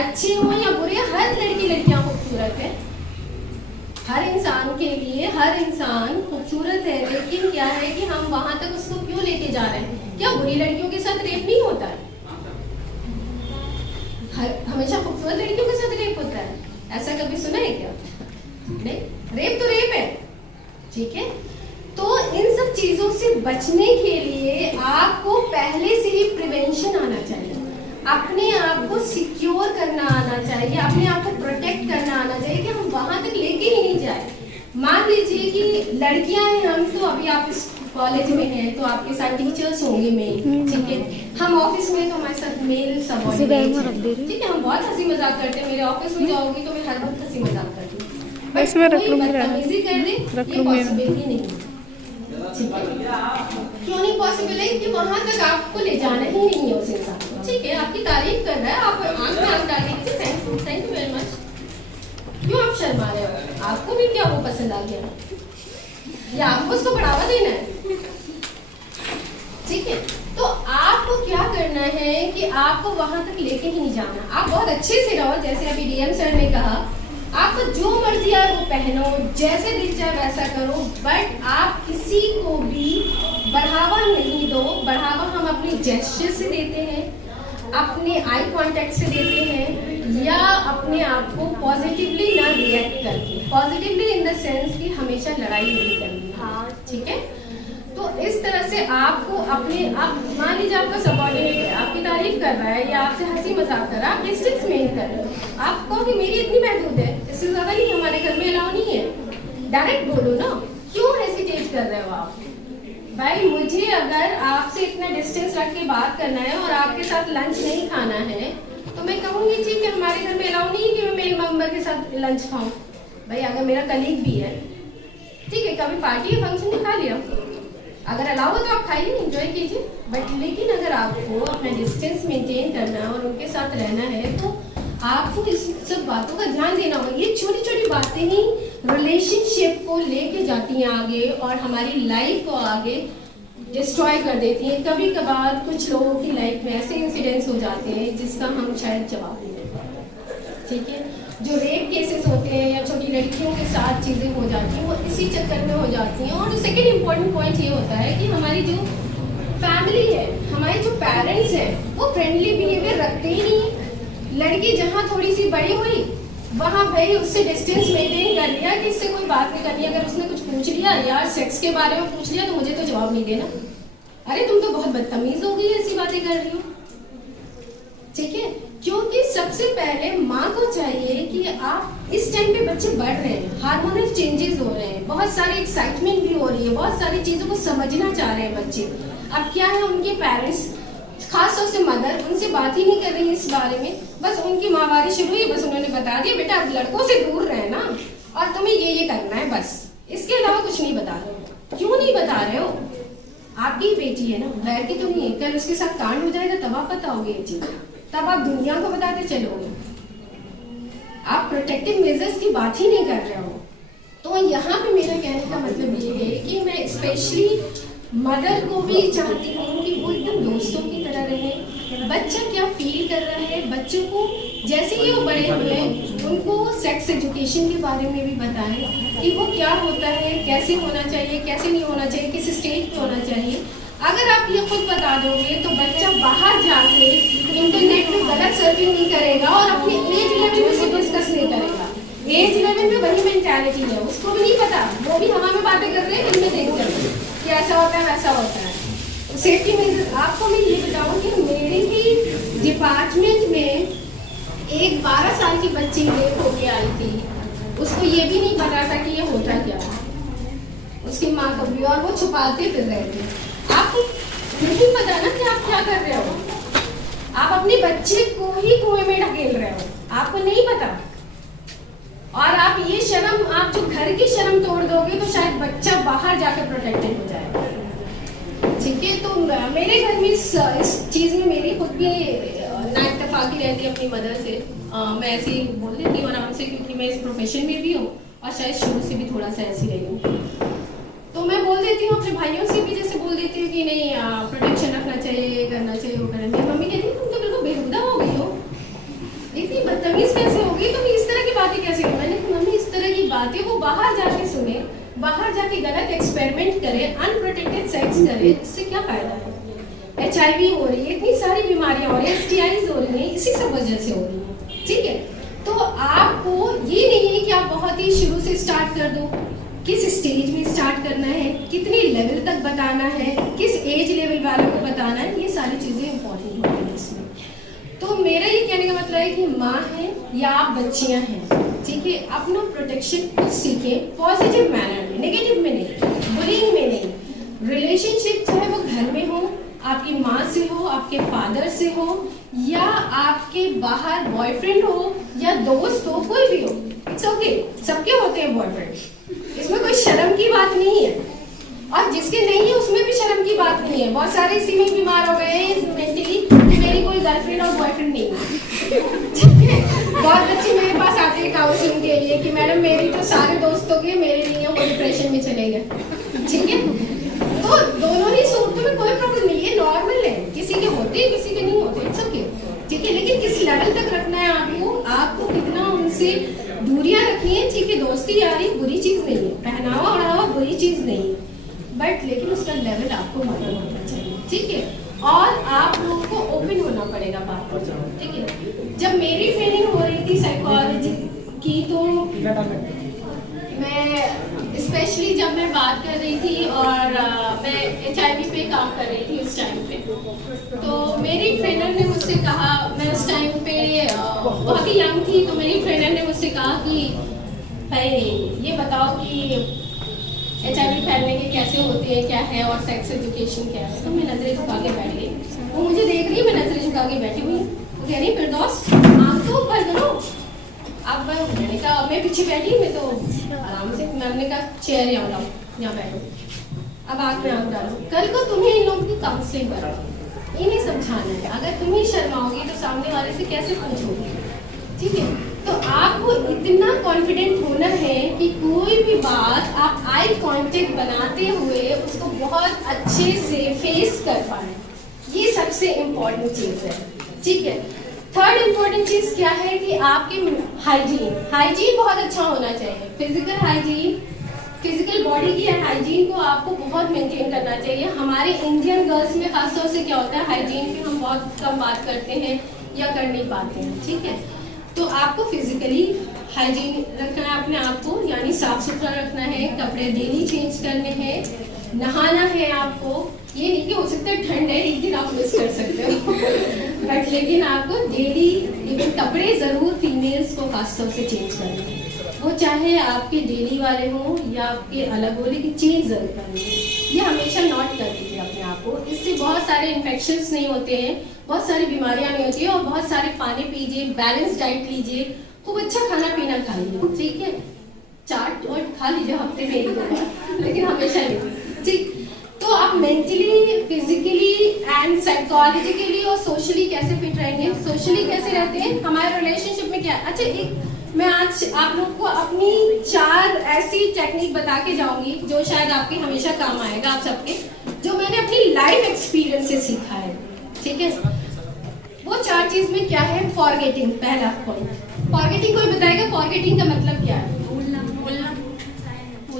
अच्छे हो या बुरे, हर लड़की लड़कियां खूबसूरत है। हर इंसान के लिए हर इंसान खूबसूरत है, लेकिन क्या है कि हम वहां तक उसको क्यों लेके जा रहे हैं? क्या बुरी लड़कियों के साथ रेप नहीं होता है? हमेशा खूबसूरत लड़कियों के साथ रेप होता है? ऐसा कभी सुना है क्या? नहीं, रेप तो रेप है, ठीक है। तो इन सब चीज़ों से बचने के लिए आपको पहले से ही प्रिवेंशन आना चाहिए, अपने आप को सिक्योर करना आना चाहिए, अपने आप को प्रोटेक्ट करना आना चाहिए कि हम वहाँ तक लेके ही नहीं जाए। मान लीजिए कि लड़कियां हैं हम, तो अभी आप इस कॉलेज में हैं तो आपके साथ टीचर्स होंगे मेल, ठीक है। हम ऑफिस में तो हमारे साथ मेल सबऑर्डिनेट हैं, ठीक है। हम बहुत हंसी मजाक करते हैं, मेरे ऑफिस में जाओगी तो मैं हर वक्त हंसी मजाक करती हूँ, बट कोई बदतमीजी कर दे ये पॉसिबल ही नहीं है, ठीक है। क्यों नहीं पॉसिबल है? कि वहां तक आपको ले जाना ही नहीं है उस इंसान को, ठीक है। आपकी तारीफ कर रहा है, आप आंख में आंख डाल दीजिए, थैंक यू वेरी मच। क्यों आप शर्मा रहे हो? आपको भी क्या वो पसंद आ गया या आपको उसको बढ़ावा देना है? ठीक है, तो आपको क्या करना है कि आपको वहां तक लेके ही नहीं जाना। आप बहुत अच्छे से रहो, जैसे अभी डीएम सर ने कहा, आपको जो मर्जी है वो पहनो, जैसे दिल चाहे वैसा करो, बट आप किसी को भी बढ़ावा नहीं दो। बढ़ावा हम अपने जेस्चर से देते हैं, अपने आई कांटेक्ट से देते हैं, या अपने आप को पॉजिटिवली ना रिएक्ट करके। पॉजिटिवली इन द सेंस कि हमेशा लड़ाई नहीं करनी, हाँ ठीक है। तो इस तरह से आपको अपने, आप मान लीजिए आपका सबऑर्डिनेट है, आपकी तारीफ कर रहा है या आपसे हंसी मजाक कर रहा है, आप डिस्टेंस मेंटेन कर रहे हो। आप कहो कि मेरी इतनी महदूद है, इससे ज्यादा नहीं, हमारे घर में अलाउ नहीं है। डायरेक्ट बोलो ना, क्यों हेसिटेट कर रहे हो आप? भाई मुझे अगर आपसे इतना डिस्टेंस रख के बात करना है और आपके साथ लंच नहीं खाना है तो मैं कहूँगी ठीक है, हमारे घर में अलाउ नहीं है कि मैं मेल मेंबर के साथ लंच खाऊं। भाई अगर मेरा कलीग भी है, ठीक है, कभी पार्टी या फंक्शन में खा लिया, अगर अलाउ है तो आप खाइए, एंजॉय कीजिए, बट लेकिन अगर आपको अपना डिस्टेंस मेंटेन करना है और उनके साथ रहना है तो आपको इस सब बातों का ध्यान देना होगा। ये छोटी छोटी बातें ही रिलेशनशिप को लेके जाती हैं आगे और हमारी लाइफ को आगे डिस्ट्रॉय कर देती हैं। कभी कभार कुछ लोगों की लाइफ में ऐसे इंसिडेंट्स हो जाते हैं जिसका हम शायद जवाब नहीं दे पाते, ठीक है। जो रेप केसेस होते हैं या छोटी लड़कियों के साथ चीज़ें हो जाती हैं वो इसी चक्कर में हो जाती हैं। और सेकेंड इम्पोर्टेंट पॉइंट ये होता है कि हमारी जो फैमिली है, हमारे जो पेरेंट्स हैं, वो फ्रेंडली बिहेवियर रखते ही नहीं। लड़की जहाँ थोड़ी सी बड़ी हुई वहाँ भाई उससे डिस्टेंस मेंटेन कर लिया कि इससे कोई बात नहीं करनी। अगर उसने कुछ पूछ लिया, यार सेक्स के बारे में पूछ लिया, तो मुझे तो जवाब नहीं देना। अरे तुम तो बहुत बदतमीज हो गई, ऐसी बातें कर रही हो, ठीक है। क्योंकि सबसे पहले माँ को चाहिए कि आप इस टाइम पे बच्चे बढ़ रहे हैं, हार्मोनल चेंजेस हो रहे हैं, बहुत सारी एक्साइटमेंट भी हो रही है, बहुत सारी चीज़ों को समझना चाह रहे हैं बच्चे। अब क्या है, उनके पेरेंट्स, खास तौर से मदर, उनसे बात ही नहीं कर रही है इस बारे में। बस उनकी माहवारी शुरू हुई, बस उन्होंने बता दिया बेटा अब लड़कों से दूर रहना और तुम्हें ये करना है, बस इसके अलावा कुछ नहीं बता रहे हो। क्यों नहीं बता रहे हो? आपकी बेटी है ना, बैर की तो नहीं है। कल उसके साथ कांड हो जाएगा तब आप बताओगे ये चीज, तब आप दुनिया को बताते चलोगे। आप प्रोटेक्टिव मेजर्स की बात ही नहीं कर रहे हो। तो यहाँ पे मेरा कहने का मतलब ये है कि मैं स्पेशली मदर को भी चाहती हूँ कि वो एकदम दोस्तों की तरह रहे। बच्चा क्या फील कर रहा है, बच्चों को जैसे ही वो बड़े हुए उनको सेक्स एजुकेशन के बारे में भी बताएं कि वो क्या होता है, कैसे होना चाहिए, कैसे नहीं होना चाहिए, किस स्टेज पे होना चाहिए। अगर आप ये खुद बता दोगे तो बच्चा बाहर जाके इंटरनेट में गलत सर्फिंग नहीं करेगा और अपने एज लेवल में से डिस्कस नहीं करेगा। एज लेवल में वही मेंटालिटी है, उसको भी नहीं पता, वो भी हवा में बातें कर रहे हैं, इनमें देख कर कि ऐसा होता है वैसा होता है। सेफ्टी मेजर आपको मैं ये बताऊं कि मेरे ही डिपार्टमेंट में एक 12 साल की बच्ची रेप होके आई थी, उसको ये भी नहीं पता था कि ये होता क्या है, उसकी माँ को भी, और वो छुपाते फिर रहे थे। आपको नहीं पता ना कि आप क्या कर रहे हो, आप अपने बच्चे को ही कुएं में ढकेल रहे हो, आपको नहीं पता। और आप ये शर्म, आप जो घर की शर्म तोड़ दोगे तो शायद बच्चा बाहर जाकर प्रोटेक्टेड हो जाएगा, ठीक है। तो मेरे घर में इस चीज़ में मेरी खुद भी नाइतफाकी रहती है अपनी मदर से। मैं ऐसे ही बोल देती हूँ आराम से, क्योंकि मैं इस प्रोफेशन में भी हूँ और शायद शुरू से भी थोड़ा सा ऐसी रही हूँ। तो मैं बोल देती हूँ अपने भाइयों से भी, जैसे बोल देती हूँ कि नहीं प्रोटेक्शन रखना चाहिए, ये करना चाहिए, वो करना। मेरी मम्मी कहती है तुम तो बिल्कुल बेहुदा हो गई हो, इतनी बदतमीज कैसे हो गई, तुम इस तरह की बातें कैसे हो। मैंने कहा मम्मी इस तरह की बातें वो बाहर जाके सुने, बाहर जाके गलत एक्सपेरिमेंट करे, अनप्रोटेक्टेड सेक्स करे, इससे क्या फायदा है। HIV हो रही है, इतनी सारी बीमारियां हो रही है, STIs हो रही हैं, इसी सब वजह से हो रही है, ठीक है। तो आपको ये नहीं है कि आप बहुत ही शुरू से स्टार्ट कर दो, किस स्टेज में स्टार्ट करना है, कितने लेवल तक बताना है, किस एज लेवल वालों को बताना है, ये सारी चीज़ें इंपॉर्टेंट होती हैं इसमें। तो मेरा ये कहने का मतलब है कि माँ है या आप बच्चियाँ हैं, ठीक है, अपना प्रोटेक्शन खुद सीखें, पॉजिटिव मैनर में, नेगेटिव में नहीं, बुलिंग में नहीं। रिलेशनशिप चाहे वो घर में हो, आपकी माँ से हो, आपके फादर से हो, या आपके बाहर बॉयफ्रेंड हो या दोस्त हो, कोई भी हो, इट्स ओके, सबके होते हैं बॉयफ्रेंड, इसमें कोई शर्म की बात नहीं है। और जिसके नहीं है उसमें भी शर्म की बात नहीं है। बहुत सारे इसी में बीमार हो गए हैं मेंटली कि मेरी कोई गर्लफ्रेंड और बॉयफ्रेंड नहीं है, ठीक है। बहुत बच्चे मेरे पास आते हैं काउंसलिंग के लिए कि मैडम मेरी तो सारे दोस्तों के, मेरे नहीं है, वो डिप्रेशन में चले गए, ठीक है। तो दोनों ही सूरतों में कोई प्रॉब्लम नहीं है, नॉर्मल है, किसी के होते हैं किसी के नहीं होते, इट्स ओके, ठीक है। लेकिन किस लेवल तक रखना है आपको कितना उनसे दूरियां रखनी है, ठीक है। दोस्ती यारी बुरी चीज नहीं है, पहनावा ओढ़ावा बुरी चीज नहीं है, बट लेकिन उसका लेवल आपको मालूम होना चाहिए, ठीक है। और आप लोगों को ओपन होना पड़ेगा बात करने में, ठीक है। जब मेरी ट्रेनिंग हो रही थी साइकोलॉजी की, तो मैं स्पेशली जब मैं बात कर रही थी और मैं HIV पे काम कर रही थी उस टाइम पे, तो मेरी ट्रेनर ने मुझसे कहा, मैं उस टाइम पे बहुत ही यंग थी, तो मेरी ट्रेनर ने मुझसे कहा कि भाई ये बताओ कि HIV फैलने के कैसे होते हैं, क्या है, और सेक्स एजुकेशन क्या है। तो मैं नजरें झुका के बैठ गई, वो मुझे देख रही है, मैं नजरें झुका के बैठी हुई, वो कह रही फिरदौस आँख तो ऊपर करो। अब मैंने कहा, मैं पीछे बैठी, मैं तो आराम से, मैंने कहा चेयर यहाँ लाओ, यहाँ बैठो, अब आँख में आँख डालो। कल को तुम्हें इन लोगों की काउंसलिंग करो, इन्हें समझाना है। अगर तुम ही शर्माओगी तो सामने वाले से कैसे पूछोगी, ठीक है। तो आपको इतना कॉन्फिडेंट होना है कि कोई भी बात आप आई कांटेक्ट बनाते हुए उसको बहुत अच्छे से फेस कर पाए, ये सबसे इम्पोर्टेंट चीज़ है, ठीक है। थर्ड इम्पोर्टेंट चीज़ क्या है कि आपके हाइजीन बहुत अच्छा होना चाहिए। फिजिकल हाइजीन, फिजिकल बॉडी की हाइजीन को आपको बहुत मेंटेन करना चाहिए। हमारे इंडियन गर्ल्स में खासतौर से क्या होता है, हाइजीन पे हम बहुत कम बात करते हैं या कर नहीं पाते हैं, ठीक है। तो आपको फिजिकली हाइजीन रखना है अपने आप को, यानी साफ सुथरा रखना है, कपड़े डेली चेंज करने हैं, नहाना है आपको। ये नहीं कि हो सकता है ठंड है एक दिन आप मिस कर सकते हो बट लेकिन आपको डेली इवन कपड़े जरूर फीमेल्स को खासतौर से चेंज करने हैं, वो चाहे आपके डेली वाले हों या आपके अलग हो, लेकिन चेंज जरूर करनी है। ये हमेशा नोट कर लीजिए अपने आप को, इससे बहुत सारे इन्फेक्शंस नहीं होते हैं, बहुत सारी बीमारियां नहीं होती है, और बहुत सारे पानी पीजिए, बैलेंस डाइट लीजिए, खूब अच्छा खाना पीना खाइए, ठीक है। चाट और खा लीजिए हफ्ते में 1-2 बार, लेकिन हमेशा नहीं, ठीक। तो आप मेंटली, फिजिकली एंड साइकोलॉजिकली और सोशली कैसे फिट रहेंगे, सोशली कैसे रहते हैं, हमारे रिलेशनशिप में क्या है। अच्छा, एक मैं आज आप लोग को अपनी 4 ऐसी टेक्निक बता के जाऊंगी जो शायद आपके हमेशा काम आएगा, आप सबके, जो मैंने अपनी लाइफ एक्सपीरियंस से सीखा है, ठीक है। वो 4 चीज में क्या है, फॉरगेटिंग, पहला पॉइंट। फॉरगेटिंग कोई बताएगा फॉरगेटिंग का मतलब क्या है?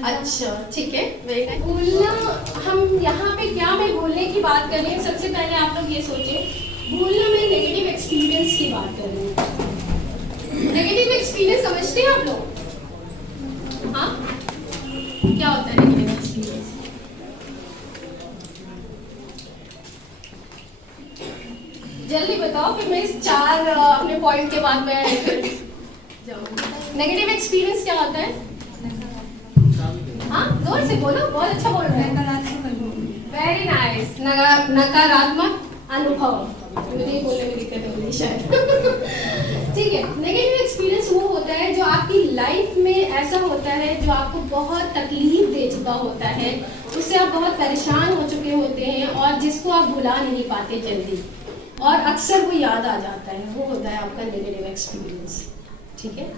अच्छा, ठीक है, वेरी नाइस। भूलना, हम यहाँ पे क्या मैं भूलने की बात कर रही हूँ, सबसे पहले आप लोग ये सोचें, भूलना मैं नेगेटिव एक्सपीरियंस की बात कर रही हूँ। नेगेटिव एक्सपीरियंस समझते हैं आप लोग? हाँ, क्या होता है नेगेटिव एक्सपीरियंस? जल्दी बताओ, फिर मैं इस 4 अपने पॉइंट के बाद मैं जाऊँगी। नेगेटिव एक्सपीरियंस क्या होता है? हाँ, जोर से बोलो, बहुत अच्छा बोल रहे हैं। वेरी नाइस, नकारात्मक अनुभव, मुझे बोलने में दिक्कत होगी शायद ठीक है। नेगेटिव एक्सपीरियंस वो होता है जो आपकी लाइफ में ऐसा होता है जो आपको बहुत तकलीफ दे चुका होता है, उससे आप बहुत परेशान हो चुके होते हैं और जिसको आप भुला नहीं पाते जल्दी, और अक्सर वो याद आ जाता है, वो होता है आपका नेगेटिव एक्सपीरियंस, ठीक है।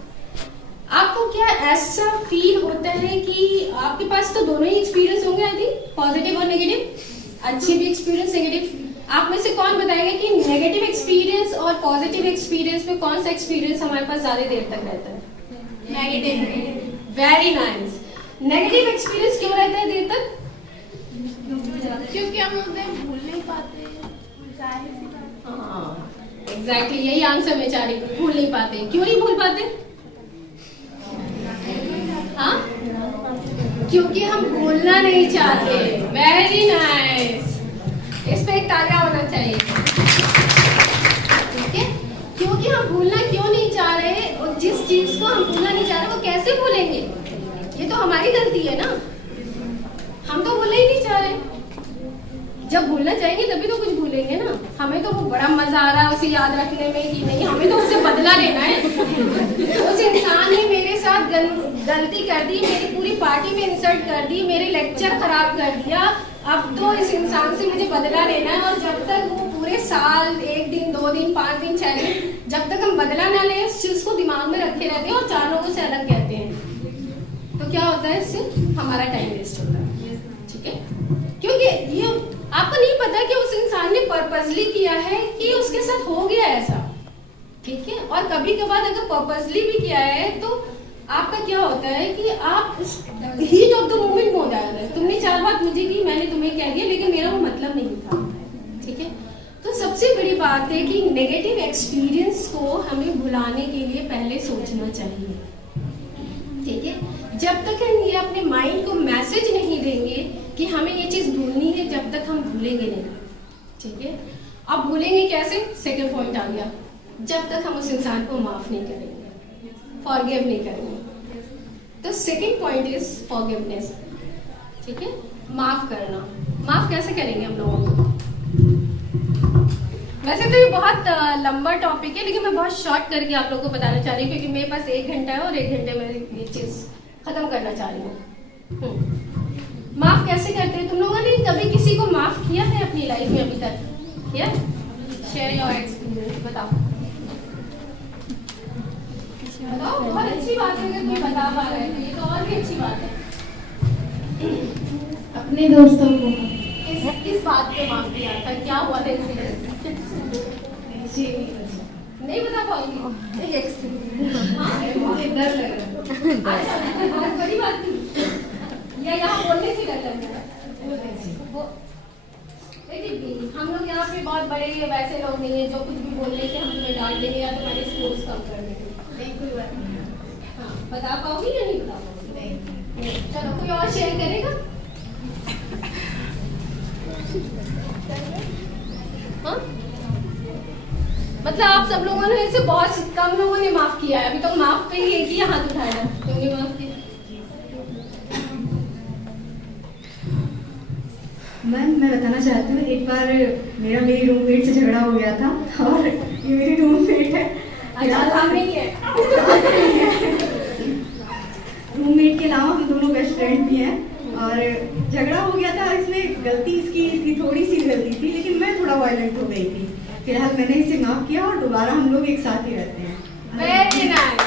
आपको क्या ऐसा फील होता है कि आपके पास तो दोनों ही एक्सपीरियंस होंगे, आई थिंक, पॉजिटिव और नेगेटिव, अच्छे भी एक्सपीरियंस, नेगेटिव। आप में से कौन बताएगा कि नेगेटिव एक्सपीरियंस और पॉजिटिव एक्सपीरियंस में कौन सा एक्सपीरियंस हमारे पास ज्यादा देर तक रहता है? Negative. Very nice. Negative experience क्यों रहता है देर तक? क्योंकि हम उन्हें भूल नहीं पाते, हाँ, एग्जैक्टली, यही आंसर मैं चाह रही हूँ, भूल नहीं पाते। क्यों नहीं भूल पाते? हाँ, क्योंकि हम भूलना नहीं चाहते। वेरी नाइस, इस पे एक तालियां होना चाहिए। ठीक है, क्योंकि हम भूलना क्यों नहीं चाह रहे, और जिस चीज को हम भूलना नहीं चाह रहे वो कैसे भूलेंगे? ये तो हमारी गलती है ना, हम तो भूलना ही नहीं चाह रहे। जब भूलना चाहेंगे तभी तो कुछ भूलेंगे ना। हमें तो वो बड़ा मजा आ रहा है उसे याद रखने में कि नहीं, हमें तो उससे बदला लेना है। उस इंसान ने मेरे साथ गलती कर दी, मेरी पूरी पार्टी में इंसल्ट कर दी, मेरे लेक्चर खराब कर दिया, अब तो इस इंसान से मुझे बदला लेना है। और जब तक वो पूरे साल, 1 दिन 2 दिन 5 दिन 6 दिन, जब तक हम बदला ना लें इस चीज को दिमाग में रखे रहते हैं और 4 लोगों से अलग कहते हैं, तो क्या होता है, इससे हमारा टाइम वेस्ट होता है। ठीक है, क्योंकि ये आपको नहीं पता कि उस इंसान ने पर्पसली किया है कि उसके साथ हो गया ऐसा। ठीक है, और कभी कभार अगर पर्पसली भी किया है तो आपका क्या होता है कि आप हीट ऑफ द मोमेंट हो जाता है। तुमने 4 बात मुझे की, मैंने तुम्हें कह दिया, लेकिन मेरा वो मतलब नहीं था। ठीक है, तो सबसे बड़ी बात है कि नेगेटिव एक्सपीरियंस को हमें भुलाने के लिए पहले सोचना चाहिए। ठीक है, जब तक हम ये अपने माइंड को मैसेज नहीं देंगे कि हमें ये चीज भूलनी है, जब तक हम भूलेंगे नहीं। ठीक है, अब भूलेंगे कैसे? सेकंड पॉइंट आ गया, जब तक हम उस इंसान को माफ नहीं करेंगे, फॉरगिव नहीं करेंगे। तो सेकंड पॉइंट इज फॉरगिवनेस। ठीक है, माफ करना। माफ कैसे करेंगे हम लोगों को? वैसे तो ये बहुत लंबा टॉपिक है, लेकिन मैं बहुत शॉर्ट करके आप लोगों को बताना चाह रही हूँ, क्योंकि मेरे पास 1 घंटा है और 1 घंटे में ये चीज खत्म करना चाह रही हूँ। माफ कैसे करते हैं? तुम लोगों ने कभी किसी को माफ किया है अपनी लाइफ में अभी तक? किया? शेयर योर एक्सपीरियंस, बताओ। बताओ, बहुत अच्छी बात है अगर कोई बता पा रहा है, तो ये तो और भी अच्छी बात है। अपने दोस्तों को किस बात पे माफ किया था? क्या हुआ था इंसिडेंट? नहीं बता पाऊंगी। एक एक्सपीरियंस। मुझे डर लग रहा है। अच्छा, बहुत बड़ी बात थी या यहाँ बोलने से डर लग रहा है? हम लोग यहाँ पे बहुत बड़े वैसे लोग नहीं है जो कुछ भी बोलने से हम तुम्हें डांट देंगे या तुम्हारे स्कोर्स कम कर देंगे। नहीं, कोई बात नहीं। हाँ, बता पाओगी या नहीं बता पाओगी? नहीं। चलो, कोई और शेयर करेगा? हाँ? मतलब आप सब लोगों ने, ऐसे बहुत कम लोगों ने माफ किया है। अभी तो माफ पे ही एक ही हाथ उठाया, तुमने माफ किया। मैं बताना चाहती हूँ, एक बार मेरी रूममेट से झगड़ा हो गया था, और ये मेरी रूममेट है। अच्छा, सामने ही है। रूममेट के अलावा हम दोनों बेस्ट फ्रेंड भी हैं, और झगड़ा हो गया था। इसमें गलती इसकी थी, थोड़ी सी गलती थी, लेकिन मैं थोड़ा वायलेंट हो गई थी। फिलहाल मैंने इसे माफ किया और दोबारा हम लोग एक साथ ही रहते हैं। Very nice.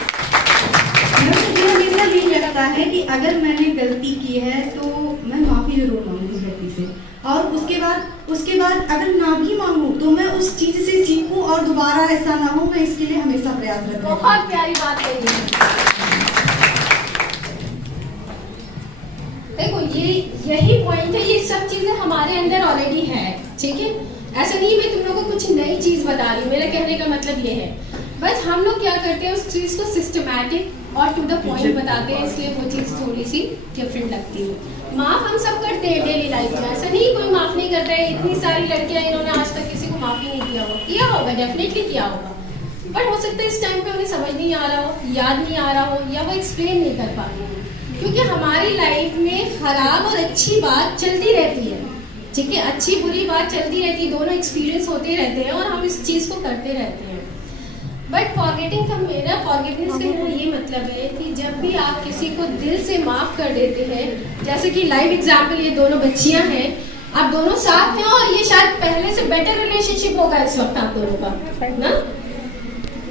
मुझे हमेशा यही लगता है कि अगर मैंने गलती की है तो मैं माफी जरूर मांगू उस गलती से, और उसके बाद अगर ना भी मांगू तो मैं उस चीज से सीखूं और दोबारा ऐसा ना हो, मैं इसके लिए हमेशा प्रयासरत रहूं। बहुत प्यारी बात है ये। देखो, यही पॉइंट है, ये सब चीजें हमारे अंदर ऑलरेडी है। ठीक है, ऐसा नहीं मैं तुम लोगों को कुछ नई चीज बता रही हूँ, मेरा कहने का मतलब ये है। बस हम लोग क्या करते हैं, उस चीज को सिस्टमैटिक और टू द पॉइंट बताते हैं, इसलिए वो चीज थोड़ी सी डिफरेंट लगती है। माफ हम सब करते हैं डेली लाइफ में, ऐसा नहीं कोई माफ नहीं करता है। इतनी सारी लड़कियां इन्होंने आज तक किसी को माफ ही नहीं किया होगा, डेफिनेटली किया होगा, बट हो सकता है इस टाइम पे उन्हें समझ नहीं आ रहा हो, याद नहीं आ रहा हो, या वो एक्सप्लेन नहीं कर पा रही हो। क्योंकि हमारी लाइफ में खराब और अच्छी बात चलती रहती है। ठीक है, अच्छी बुरी बात चलती रहती है, दोनों एक्सपीरियंस होते रहते हैं और हम इस चीज को करते रहते हैं। बट फॉरगेटिंग का मेरा फॉरगिवनेस का ये मतलब है कि जब भी आप किसी को दिल से माफ कर देते हैं, जैसे कि लाइव एग्जांपल ये दोनों बच्चियां हैं, आप दोनों साथ हैं और ये शायद पहले से बेटर रिलेशनशिप होगा इस वक्त आप दोनों का ना।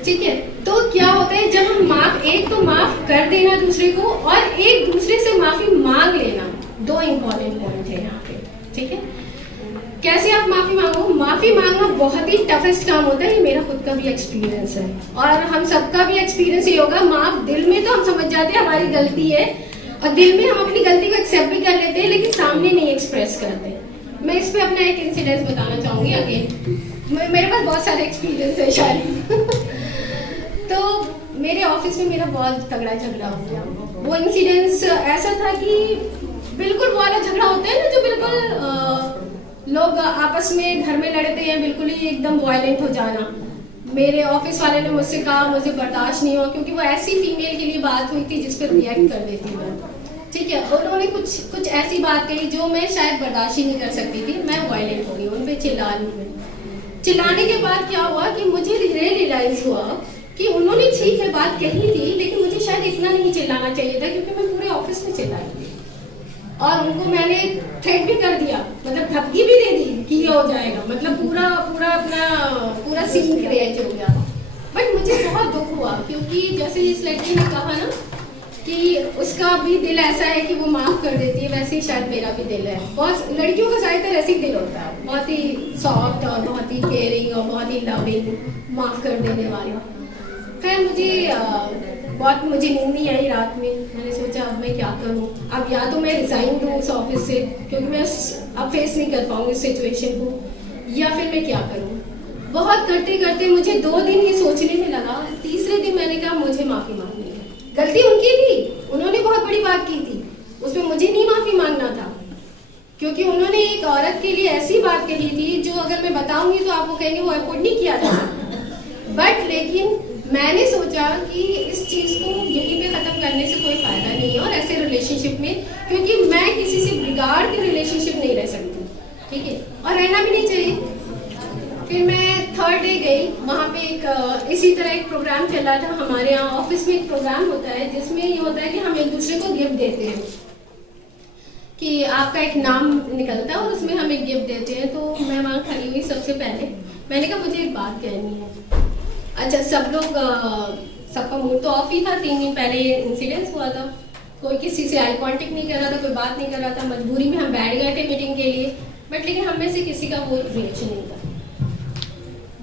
ठीक है, तो क्या होता है जब हम एक तो माफ कर देना दूसरे को, और एक दूसरे से माफी मांग लेना, 2 इंपॉर्टेंट पॉइंट है यहाँ पे। ठीक है, कैसे आप माफी मांगो? माफी मांगना बहुत ही टफेस्ट काम होता है, ये मेरा खुद का भी एक्सपीरियंस है और हम सबका भी एक्सपीरियंस ये होगा। माफ दिल में तो हम समझ जाते हैं हमारी गलती है, और दिल में हम अपनी गलती को एक्सेप्ट भी कर लेते हैं, लेकिन सामने नहीं एक्सप्रेस करते। मैं इस पे अपना एक इंसिडेंस बताना चाहूंगी आगे। मेरे पास बहुत सारे एक्सपीरियंस है शायद। तो मेरे ऑफिस में मेरा बहुत तगड़ा झगड़ा हो गया। वो इंसिडेंस ऐसा था कि बिल्कुल वो वाला झगड़ा होता है ना जो बिल्कुल लोग आपस में घर में लड़ते हैं, बिल्कुल ही एकदम वायलेंट हो जाना। मेरे ऑफिस वाले ने मुझसे कहा, मुझे बर्दाश्त नहीं हुआ, क्योंकि वो ऐसी फीमेल के लिए बात हुई थी जिस पर रिएक्ट कर देती मैं, ठीक है। उन्होंने कुछ ऐसी बात कही जो मैं शायद बर्दाश्त ही नहीं कर सकती थी। मैं वायलेंट हो गई, उन पे चिल्ला ली। चिल्लाने के बाद क्या हुआ कि मुझे रियलाइज हुआ कि उन्होंने ठीक है बात कही थी, लेकिन मुझे शायद इतना नहीं चिल्लाना चाहिए था, क्योंकि मैं पूरे ऑफिस में चिल्लाई थी। और उनको मैंने थ्रेट भी कर दिया, मतलब धमकी भी दे दी कि ये हो जाएगा, मतलब पूरा सीन क्रिएट हो गया। बट मुझे बहुत दुख हुआ, क्योंकि जैसे इस लड़की ने कहा ना कि उसका भी दिल ऐसा है कि वो माफ कर देती है, वैसे ही शायद मेरा भी दिल है। बहुत लड़कियों का ज्यादातर ऐसे ही दिल होता है, बहुत ही सॉफ्ट और बहुत ही केयरिंग और बहुत ही लविंग, माफ कर देने वाला। खैर मुझे नींद नहीं आई रात में। मैंने सोचा अब मैं क्या करूं, अब या तो मैं रिजाइन दूं उस ऑफिस से, क्योंकि मैं अब फेस नहीं कर पाऊंगी इस सिचुएशन को, या फिर मैं क्या करूं। बहुत करते करते मुझे 2 दिन ये सोचने में लगा। तीसरे दिन मैंने कहा मुझे माफी मांगनी है, गलती उनकी थी, उन्होंने बहुत बड़ी बात की थी, उसमें मुझे नहीं माफी मांगना था, क्योंकि उन्होंने एक औरत के लिए ऐसी बात कही थी जो अगर मैं बताऊंगी तो आप वो कहेंगे वो अफोर्ड नहीं किया था। बट लेकिन मैंने सोचा कि इस चीज को यहीं पे खत्म करने से कोई फायदा नहीं है, और ऐसे रिलेशनशिप में, क्योंकि मैं किसी से बिगाड़ के रिलेशनशिप नहीं रह सकती, ठीक है, और रहना भी नहीं चाहिए। फिर मैं 3rd डे गई, वहाँ पे एक इसी तरह एक प्रोग्राम चल रहा था। हमारे यहाँ ऑफिस में एक प्रोग्राम होता है जिसमें ये होता है कि हम एक दूसरे को गिफ्ट देते हैं, कि आपका एक नाम निकलता है और उसमें हम एक गिफ्ट देते हैं। तो मैं वहाँ खड़ी हुई, सबसे पहले मैंने कहा मुझे एक बात कहनी है। अच्छा, सबका मूड तो ऑफ ही था। 3 दिन पहले इंसिडेंस हुआ था, कोई किसी से आई कांटेक्ट नहीं कर रहा था, कोई बात नहीं कर रहा था। मजबूरी में हम बैठ गए थे मीटिंग के लिए, बट लेकिन हम में से किसी का वो रिएक्शन नहीं था।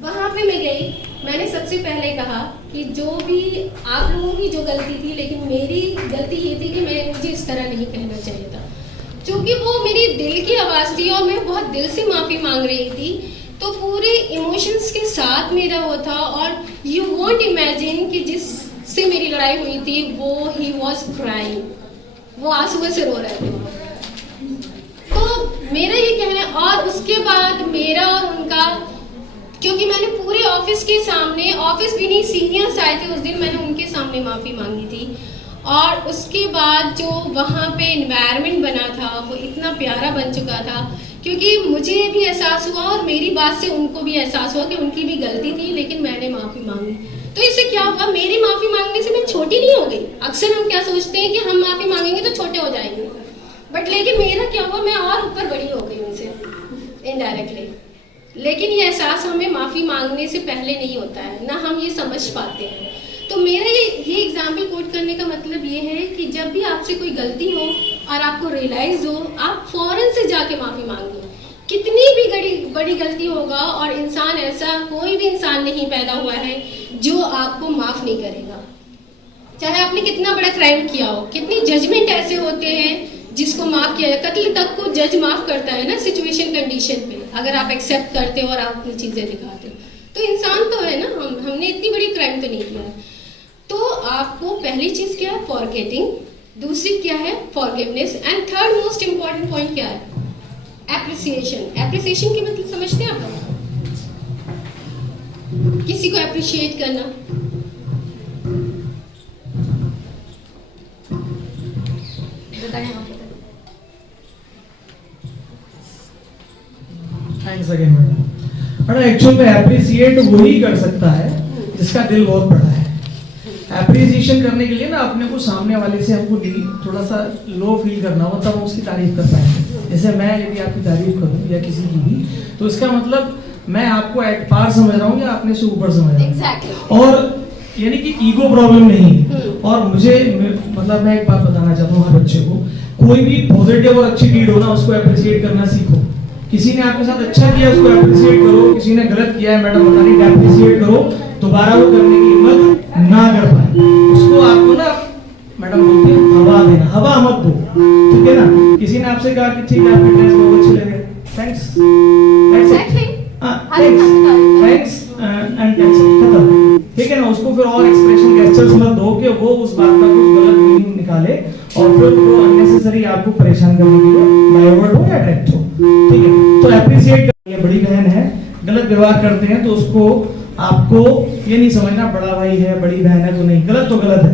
वहां पे मैं गई, मैंने सबसे पहले कहा कि जो भी आप लोगों की जो गलती थी, लेकिन मेरी गलती ये थी कि मुझे इस तरह नहीं कहना चाहिए था, क्योंकि वो मेरी दिल की आवाज़ थी और मैं बहुत दिल से माफ़ी मांग रही थी। तो पूरे इमोशंस के साथ मेरा वो था, और यू वॉन्ट इमेजिन कि जिससे मेरी लड़ाई हुई थी वो ही वॉज क्राइंग, वो आंसुओं से रो रहे थे। तो मेरा ये कहना है, और उसके बाद मेरा और उनका, क्योंकि मैंने पूरे ऑफिस के सामने, ऑफिस भी नहीं सीनियर्स आए थे उस दिन, मैंने उनके सामने माफ़ी मांगी थी। और उसके बाद जो वहाँ पे एनवायरनमेंट बना था वो इतना प्यारा बन चुका था, क्योंकि मुझे भी एहसास हुआ और मेरी बात से उनको भी एहसास हुआ कि उनकी भी गलती थी, लेकिन मैंने माफ़ी मांगी। तो इससे क्या हुआ, मेरी माफ़ी मांगने से मैं छोटी नहीं हो गई। अक्सर हम क्या सोचते हैं कि हम माफ़ी मांगेंगे तो छोटे हो जाएंगे, बट लेकिन मेरा क्या हुआ, मैं और ऊपर बड़ी हो गई उनसे इनडायरेक्टली। लेकिन ये एहसास हमें माफ़ी मांगने से पहले नहीं होता है, ना हम ये समझ पाते हैं। तो मेरा ये एग्जाम्पल कोट करने का मतलब ये है कि जब भी आपसे कोई गलती हो और आपको रियलाइज हो, आप फौरन से जाके माफ़ी मांगिए। कितनी भी बड़ी गलती होगा, और इंसान ऐसा कोई भी इंसान नहीं पैदा हुआ है जो आपको माफ़ नहीं करेगा, चाहे आपने कितना बड़ा क्राइम किया हो। कितनी जजमेंट ऐसे होते हैं जिसको माफ़ किया जाए, कत्ल तक को जज माफ़ करता है ना सिचुएशन कंडीशन पे, अगर आप एक्सेप्ट करते हो और आप अपनी चीज़ें दिखाते हो। तो इंसान तो है ना, हमने इतनी बड़ी क्राइम तो नहीं किया है। तो आपको पहली चीज क्या है, फॉरगेटिंग, दूसरी क्या है, forgiveness, and third most important point क्या है, एप्रिसिएशन। एप्रिसिएशन की मतलब समझते हैं आप लोग, किसी को अप्रिशिएट करना। बताएं आप। Thanks again madam. एक्चुअल में अप्रिशिएट वही कर सकता है जिसका दिल बहुत बड़ा है। एप्रिसिएशन करने के लिए ना अपने को सामने वाले से हमको थोड़ा सा लो फील करना हो, तब हम उसकी तारीफ कर पाएंगे। जैसे मैं यदि आपकी तारीफ करूं या किसी की भी, तो इसका मतलब मैं आपको एट पार समझ रहा हूँ या अपने से ऊपर समझ रहा हूँ। Exactly. और यानी कि ईगो प्रॉब्लम नहीं। और मुझे मतलब मैं एक बात बताना चाहता हूँ हर बच्चे को, कोई भी पॉजिटिव और अच्छी डीड हो ना, उसको अप्रिशिएट करना सीखो। किसी ने आपके साथ अच्छा किया उसको अप्रिशिएट करो, किसी ने गलत किया है मैडम बता रही अप्रिशिएट करो, दोबारा वो करने की हिम्मत ना कर पाए। उसको आपको ना मैडम बोलते हैं हवा देना, हवा मत दो, ठीक है ना। किसी ने आपसे कहा कि ठीक है आपके ड्रेस बहुत अच्छे लगे, थैंक्स, थैंक्स एंड खत्म, ठीक है ना। उसको फिर और एक्सप्रेशन गेस्चर्स मत दो कि वो उस बात का कुछ गलत मीनिंग निकाले और फिर वो अननेसेसरी आपको परेशान करने के लिए डाइवर्ट हो या अट्रैक्ट हो, ठीक है। तो अप्रिशिएट करिए, बड़ी बहन है, गलत व्यवहार करते हैं तो उसको आपको ये नहीं समझना बड़ा भाई है बड़ी बहन है तो नहीं, गलत तो गलत है।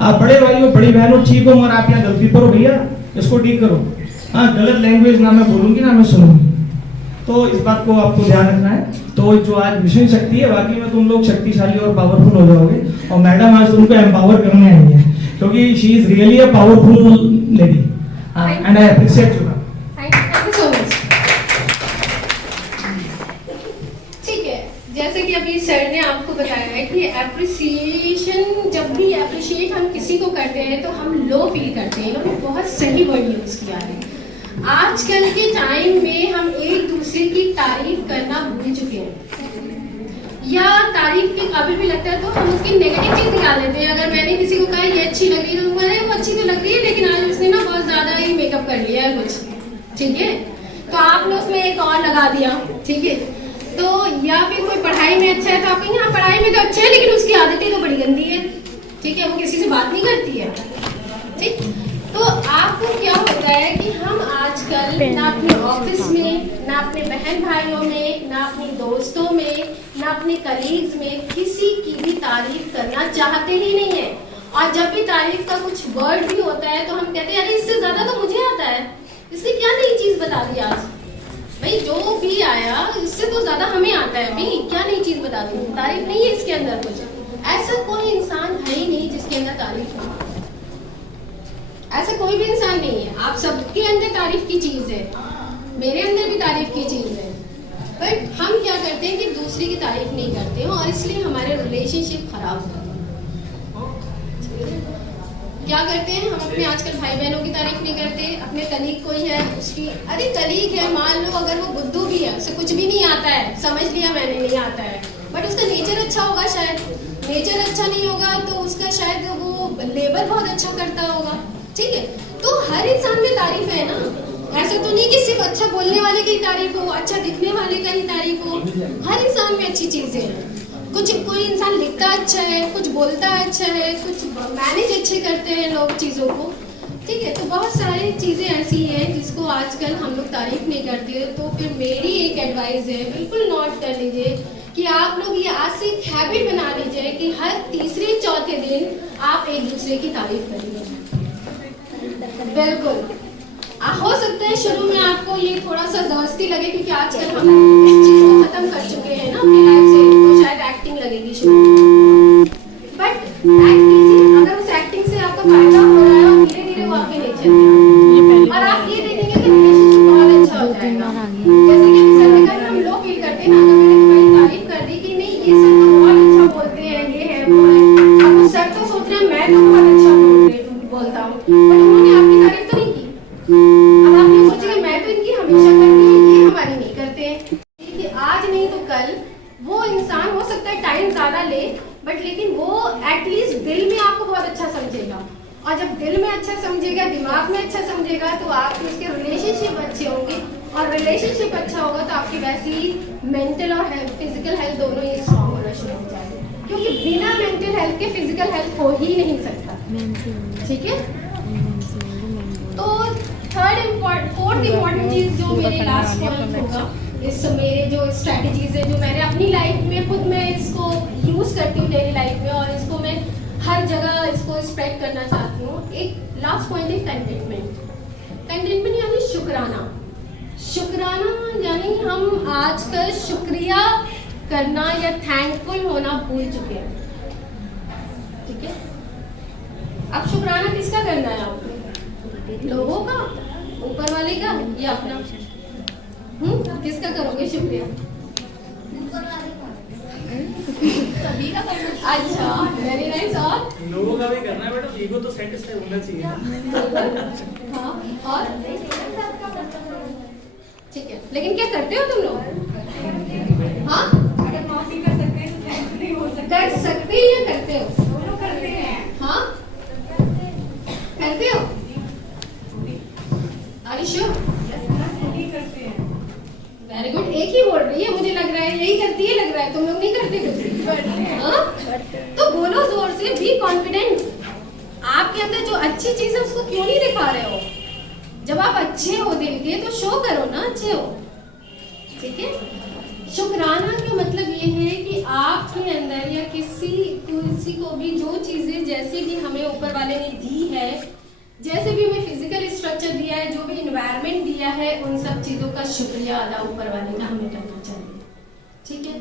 आप बड़े भाई हो बड़ी बहन हो ठीक हो, मगर आप यहाँ गलती पर हो भैया, इसको ठीक करो। हाँ, गलत लैंग्वेज ना मैं बोलूंगी ना मैं सुनूंगी, तो इस बात को आपको ध्यान रखना है। तो जो आज मिशन शक्ति है, वाकई में तुम लोग शक्तिशाली और पावरफुल हो जाओगे, और मैडम आज तुमको एम्पावर करने आई है, क्योंकि she is really a powerful lady and I appreciate you. Thank you so much. ठीक है, जैसे कि अभी सर ने आपको बताया है कि एप्रिसिएशन, जब भी एप्रिशिएट हम किसी को करते हैं तो हम लो फील करते हैं। इन्होंने बहुत सही वर्ड यूज किया है। आजकल के टाइम में हम एक दूसरे की तारीफ करना भूल चुके हैं, या तारीफ के काबिल भी लगता है तो हम उसकी नेगेटिव चीज निकाल लेते हैं। अगर मैंने किसी को कहा ये अच्छी लग रही है तो मैंने वो अच्छी तो लग रही है, लेकिन आज उसने ना बहुत ज्यादा ही मेकअप कर लिया है कुछ, ठीक है, तो आपने उसमें एक और लगा दिया, ठीक है। तो या फिर कोई पढ़ाई में अच्छा है तो आप कहेंगे हाँ पढ़ाई में तो अच्छा है लेकिन उसकी आदतें तो बड़ी गंदी है, ठीक है, वो किसी से बात नहीं करती है, ठीक। तो आपको क्या होता है कि हम आजकल ना अपने ऑफिस में, ना अपने बहन भाइयों में, ना अपने दोस्तों में, ना अपने कलीग्स में किसी की भी तारीफ करना चाहते ही नहीं है। और जब भी तारीफ का कुछ वर्ड भी होता है तो हम कहते हैं अरे इससे ज्यादा तो मुझे आता है, इसने क्या नई चीज बता दी आज, भाई जो भी आया इससे तो ज्यादा हमें आता है, भाई क्या नई चीज बता दी, तारीफ नहीं है इसके अंदर कुछ। ऐसा कोई इंसान है ही नहीं जिसके अंदर तारीफ हो, ऐसा कोई भी इंसान नहीं है। आप सबके अंदर तारीफ की चीज है, मेरे अंदर भी तारीफ की चीज है, बट हम क्या करते हैं कि दूसरे की तारीफ नहीं करते हैं और इसलिए हमारे रिलेशनशिप खराब होते हैं। क्या करते हैं हम अपने आजकल भाई बहनों की तारीफ नहीं करते, अपने कलीग कोई है उसकी, अरे कलीग है मान लो अगर वो बुद्धू भी है, उसे कुछ भी नहीं आता है, समझ लिया मैंने नहीं आता है, बट उसका नेचर अच्छा होगा, शायद नेचर अच्छा नहीं होगा तो उसका शायद वो लेबर बहुत अच्छा करता होगा, ठीक है। तो हर इंसान में तारीफ है ना, ऐसा तो नहीं कि सिर्फ अच्छा बोलने वाले की तारीफ हो, अच्छा दिखने वाले का ही तारीफ हो, हर इंसान में अच्छी चीजें हैं। कुछ कोई इंसान लिखता अच्छा है, कुछ बोलता अच्छा है, कुछ मैनेज अच्छे करते हैं लोग चीज़ों को, ठीक है। तो बहुत सारी चीज़ें ऐसी हैं जिसको आजकल हम लोग तारीफ नहीं करते। तो फिर मेरी एक एडवाइस है, बिल्कुल नोट कर लीजिए कि आप लोग ये आज से एक हैबिट बना लीजिए कि हर तीसरे चौथे दिन आप एक दूसरे की तारीफ करिए। बिल्कुल हो सकता है शुरू में आपको ये थोड़ा सा जबरदस्ती लगे, क्योंकि आजकल हम इस चीज को खत्म कर चुके हैं ना अपनी लाइफ से, तो शायद एक्टिंग लगेगी शुरू में, बट अगर उस एक्टिंग से आपका फायदा हो रहा है और धीरे धीरे वो आपके नेचर में, और आप ये देखेंगे कि रिलेशनशिप बहुत अच्छा हो जाएगा। जैसे कि सर ने कहा हम लो फील करते हैं ना, अगर मैंने तुम्हारी तारीफ कर दी कि नहीं ये सर तो बहुत अच्छा बोलते हैं, ये है वो है, अब वो सर तो सोच रहे हैं मैं तो बहुत अच्छा बोलता हूँ, बट उन्होंने आपकी तारीफ तो नहीं की। अब आप ये सोचेंगे मैं तो इनकी हमेशा करती हूँ, ये हमारी नहीं करते हैं, कि आज नहीं तो कल वो इंसान हो सकता है टाइम ज्यादा ले, बट लेकिन वो एटलीस्ट दिल में आपको बहुत अच्छा समझेगा, और जब दिल में अच्छा समझेगा, दिमाग में अच्छा समझेगा, तो आपके उसके रिलेशनशिप अच्छे होंगे, और रिलेशनशिप अच्छा होगा तो आपकी वैसी मेंटल और फिजिकल हेल्थ दोनों ही स्ट्रॉन्ग होना शुरू हो जाएगी, क्योंकि बिना मेंटल हेल्थ के फिजिकल हेल्थ हो ही नहीं सकता, ठीक है। तो फोर्थ इम्पोर्टेंट चीज जो मेरी लास्ट पॉइंट होगा, इस मेरे जो स्ट्रेटजीज है जो मैंने अपनी लाइफ में खुद मैं इसको यूज करती हूँ डेली लाइफ में, और इसको मैं हर जगह इसको स्प्रेड करना चाहती हूँ। एक लास्ट पॉइंट है कंटेंटमेंट। कंटेंटमेंट यानी शुक्राना। शुक्राना यानी हम आजकल शुक्रिया करना या थैंकफुल होना भूल चुके हैं, ठीक है। अब शुक्राना किसका करना है आपको? लोगों का, ऊपर वाले का, या अपना? किसका करोगे शुक्रिया? सभी का करना। अच्छा, वेरी नाइस। और लोगों का भी करना है, बट ईगो तो सेटिस्फाई होना चाहिए। हाँ, और ठीक है, लेकिन क्या करते हो तुम लोग? हाँ, अगर माफी कर सकते हैं तो थैंक नहीं हो सकता। कर सकते हैं या करते हो? दोनों करते हैं। हाँ, करते हो? Are you sure? करते हैं। वेरी गुड, एक ही बोल रही है, मुझे लग रहा है यही करती है, लग रहा है तुम लोग नहीं करते कुछ। हाँ, तो बोलो जोर से, बी कॉन्फिडेंट। आपके अंदर जो अच्छी चीज है उसको क्यों नहीं दिखा रहे हो? जब आप अच्छे हो दिल के तो शो करो ना अच्छे हो, ठीक है। शुक्राना का मतलब ये है कि आपके अंदर या किसी को भी जो चीजें जैसे भी हमें ऊपर वाले ने दी है, जैसे भी हमें फिजिकल स्ट्रक्चर दिया है, जो भी इन्वायरमेंट दिया है, उन सब चीजों का शुक्रिया अदा ऊपर वाले का हमें करना चाहिए, ठीक है।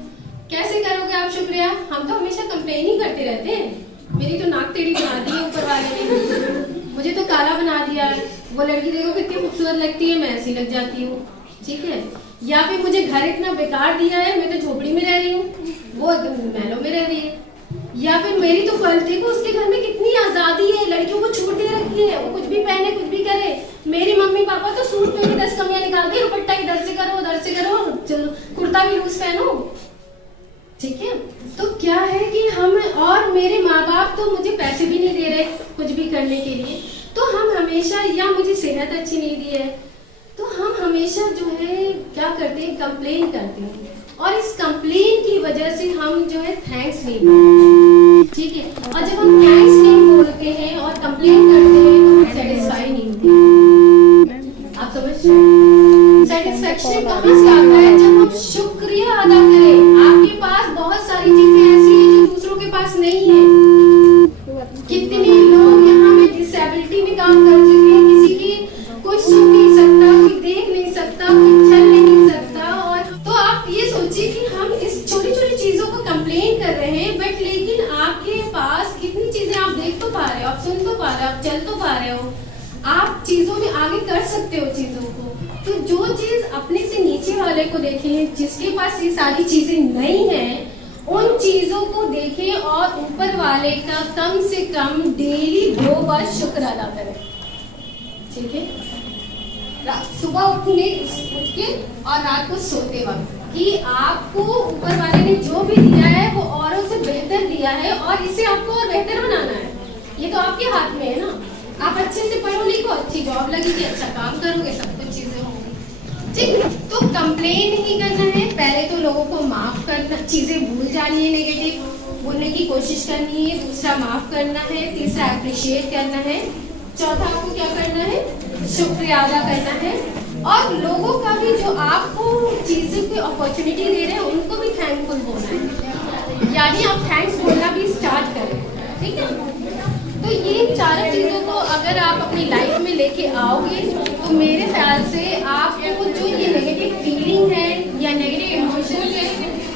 कैसे करोगे आप शुक्रिया? हम तो हमेशा कंप्लेन ही करते रहते हैं, मेरी तो नाक टेढ़ी बना दी है ऊपर वाले ने, मुझे तो काला बना दिया है, वो लड़की देखो कितनी खूबसूरत लगती है, मैं ऐसी लग जाती हूँ, ठीक है। या फिर मुझे घर इतना बेकार दिया है, मैं तो झोपड़ी में रह रही हूँ, वो महलों में रह रही है। या फिर मेरी तो गलती को उसके घर में कितनी आजादी है, लड़कियों को छूट दे रखी है, वो कुछ भी पहने कुछ भी करे। मेरी मम्मी पापा तो सूट पे भी 10 कमियां निकाल के दुपट्टा इधर से करो उधर से करो, चलो कुर्ता भी लूज पहनो, ठीक है। तो क्या है कि हम और मेरे माँ बाप तो मुझे पैसे भी नहीं दे रहे कुछ भी करने के लिए, तो हम हमेशा, या मुझे सेहत अच्छी नहीं दी है, तो हम हमेशा जो है क्या करते हैं, कंप्लेन करते हैं, और इस कंप्लेन की वजह से हम जो है थैंक्स नहीं बोलते, ठीक है। और जब हम थैंक्स नहीं बोलते हैं और कंप्लेन करते हैं तो हम सेटिस्फाई नहीं होते। आप समझ रहे हैं? सेटिस्फेक्शन कहाँ से आता है? जब हम शुक्रिया अदा करें। आपके पास बहुत सारी चीजें ऐसी हैं जो दूसरों के पास नहीं है। कितने लोग यहाँ में डिसेबिलिटी में काम कर चुके हैं, किसी की कोई सुन नहीं सकता, कोई देख नहीं सकता, कोई चल नहीं सकता, और तो आप ये सोचिए कि हम इस छोटी छोटी चीजों को कंप्लेन कर रहे हैं, बट लेकिन आपके पास कितनी चीजें आप देख तो पा रहे हो, आप सुन तो पा रहे हो, आप चल तो पा रहे हो, आप चीजों में आगे कर सकते हो चीजों को। तो जो चीज अपने से नीचे वाले को देखें, जिसके पास ये सारी चीजें नहीं है, उन चीजों को देखें और ऊपर वाले का कम से कम डेली 2 बार शुक्र अदा करें, ठीक है। सुबह उठ के और रात को सोते वक्त, कि आपको ऊपर वाले ने जो भी दिया है वो औरों से बेहतर दिया है, और इसे आपको और बेहतर बनाना है। ये तो आपके हाथ में है ना। आप अच्छे से पढ़ो लिखो, अच्छी जॉब लगेगी, अच्छा काम करोगे, सब कुछ चीजें होंगी, ठीक। तो कंप्लेन नहीं करना है, पहले तो लोगों को माफ करना, चीजें भूल जानी है, नेगेटिव बोलने की कोशिश करनी है, दूसरा माफ करना है, तीसरा अप्रिशिएट करना है, चौथा आपको क्या करना है, शुक्रिया अदा करना है, और लोगों का भी जो आपको चीजों की अपॉर्चुनिटी दे रहे हैं उनको भी थैंकफुल बोलना है, यानी आप थैंक्स बोलना भी स्टार्ट करें, ठीक है। तो ये चारों चीजों को अगर आप अपनी लाइफ में लेके आओगे तो मेरे ख्याल से आपको जो ये नेगेटिव फीलिंग है या नेगेटिव इमोशन है,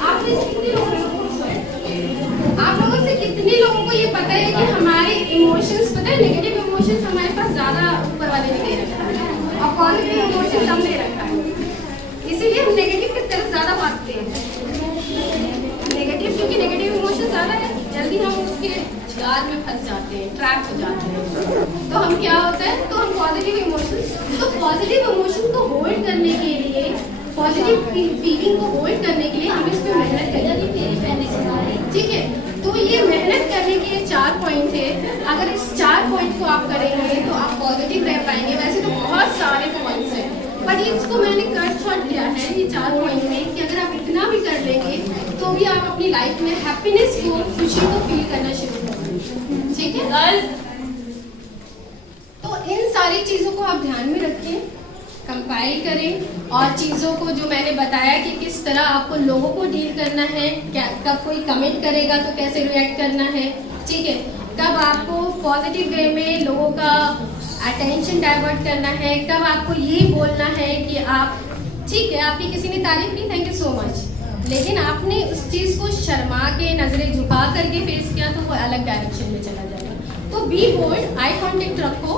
आप लोगों से कितने लोगों को ये पता है कि हमारे इमोशंस, पता है नेगेटिव इमोशंस हमारे पास ज्यादा ऊपर वाले ने दे रखा है और पॉजिटिव इमोशंस कम दे रखा है, इसीलिए हम नेगेटिव की तरफ ज्यादा भागते हैं। नेगेटिव, क्योंकि नेगेटिव इमोशन ज्यादा है, जल्दी हम उसके जाल में फंस जाते हैं, ट्रैप हो जाते हैं। तो हम क्या होता है, तो हम पॉजिटिव इमोशंस, तो पॉजिटिव इमोशन को होल्ड करने के लिए, पॉजिटिव फीलिंग को होल्ड करने के लिए हम इस पे मेहनत करेंगे, ठीक है। तो ये मेहनत करने के 4 पॉइंट है, अगर इस 4 पॉइंट को आप करेंगे तो आप पॉजिटिव रह पाएंगे। वैसे तो बहुत सारे पॉइंट्स हैं, बट इसको मैंने कट शॉर्ट किया है ये 4 पॉइंट में, कि अगर आप इतना भी कर लेंगे तो भी आप अपनी लाइफ में हैप्पीनेस को, खुशी को फील करना शुरू करेंगे, ठीक है। तो इन सारी चीजों को आप ध्यान में रखें, कंपाइल करें, और चीज़ों को जो मैंने बताया कि किस तरह आपको लोगों को डील करना है, क्या कब कोई कमेंट करेगा तो कैसे रिएक्ट करना है, ठीक है, कब आपको पॉजिटिव वे में लोगों का अटेंशन डाइवर्ट करना है, कब आपको ये बोलना है कि आप, ठीक है, आपकी किसी ने तारीफ की, थैंक यू सो मच, लेकिन आपने उस चीज़ को शर्मा के, नजरें झुका करके फेस किया तो वो अलग डायरेक्शन में चला जाएगा। तो बी बोल्ड, आई कॉन्टेक्ट रखो,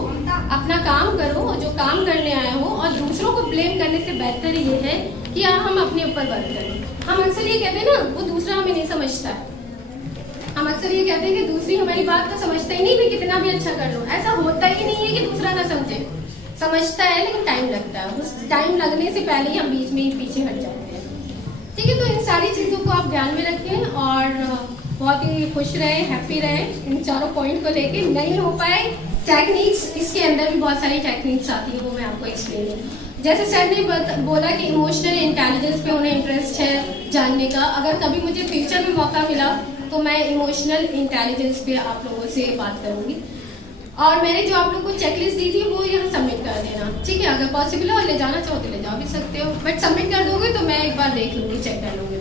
अपना काम करो जो काम करने आए हो, और दूसरों को ब्लेम करने से बेहतर ये है कि हम अपने ऊपर वर्क करें। हम अक्सर ये कहते हैं ना, वो दूसरा हमें नहीं समझता है, हम अक्सर ये कहते हैं कि दूसरी हमारी बात को समझता ही नहीं, भी कितना भी अच्छा कर लो, ऐसा होता ही नहीं है कि दूसरा ना समझे, समझता है लेकिन टाइम लगता है, उस टाइम लगने से पहले ही हम बीच में ही पीछे हट जाते हैं, ठीक है। तो इन सारी चीज़ों को आप ध्यान में रखें और बहुत ही खुश रहे, हैप्पी रहे इन 4 पॉइंट को लेके। नहीं हो पाए टेक्निक्स, इसके अंदर भी बहुत सारी टेक्निक्स आती है, वो मैं आपको एक्सप्लेन करूँ। जैसे सर ने बोला कि इमोशनल इंटेलिजेंस पे उन्हें इंटरेस्ट है जानने का, अगर कभी मुझे फ्यूचर में मौका मिला तो मैं इमोशनल इंटेलिजेंस पे आप लोगों से बात करूँगी। और मैंने जो आप लोग को चेकलिस्ट दी थी वो यहाँ सबमिट कर देना, ठीक है। अगर पॉसिबल हो ले जाना चाहो तो ले जा भी सकते हो, बट सबमिट कर दोगे तो मैं एक बार देख लूँगी, चेक कर लूँगी।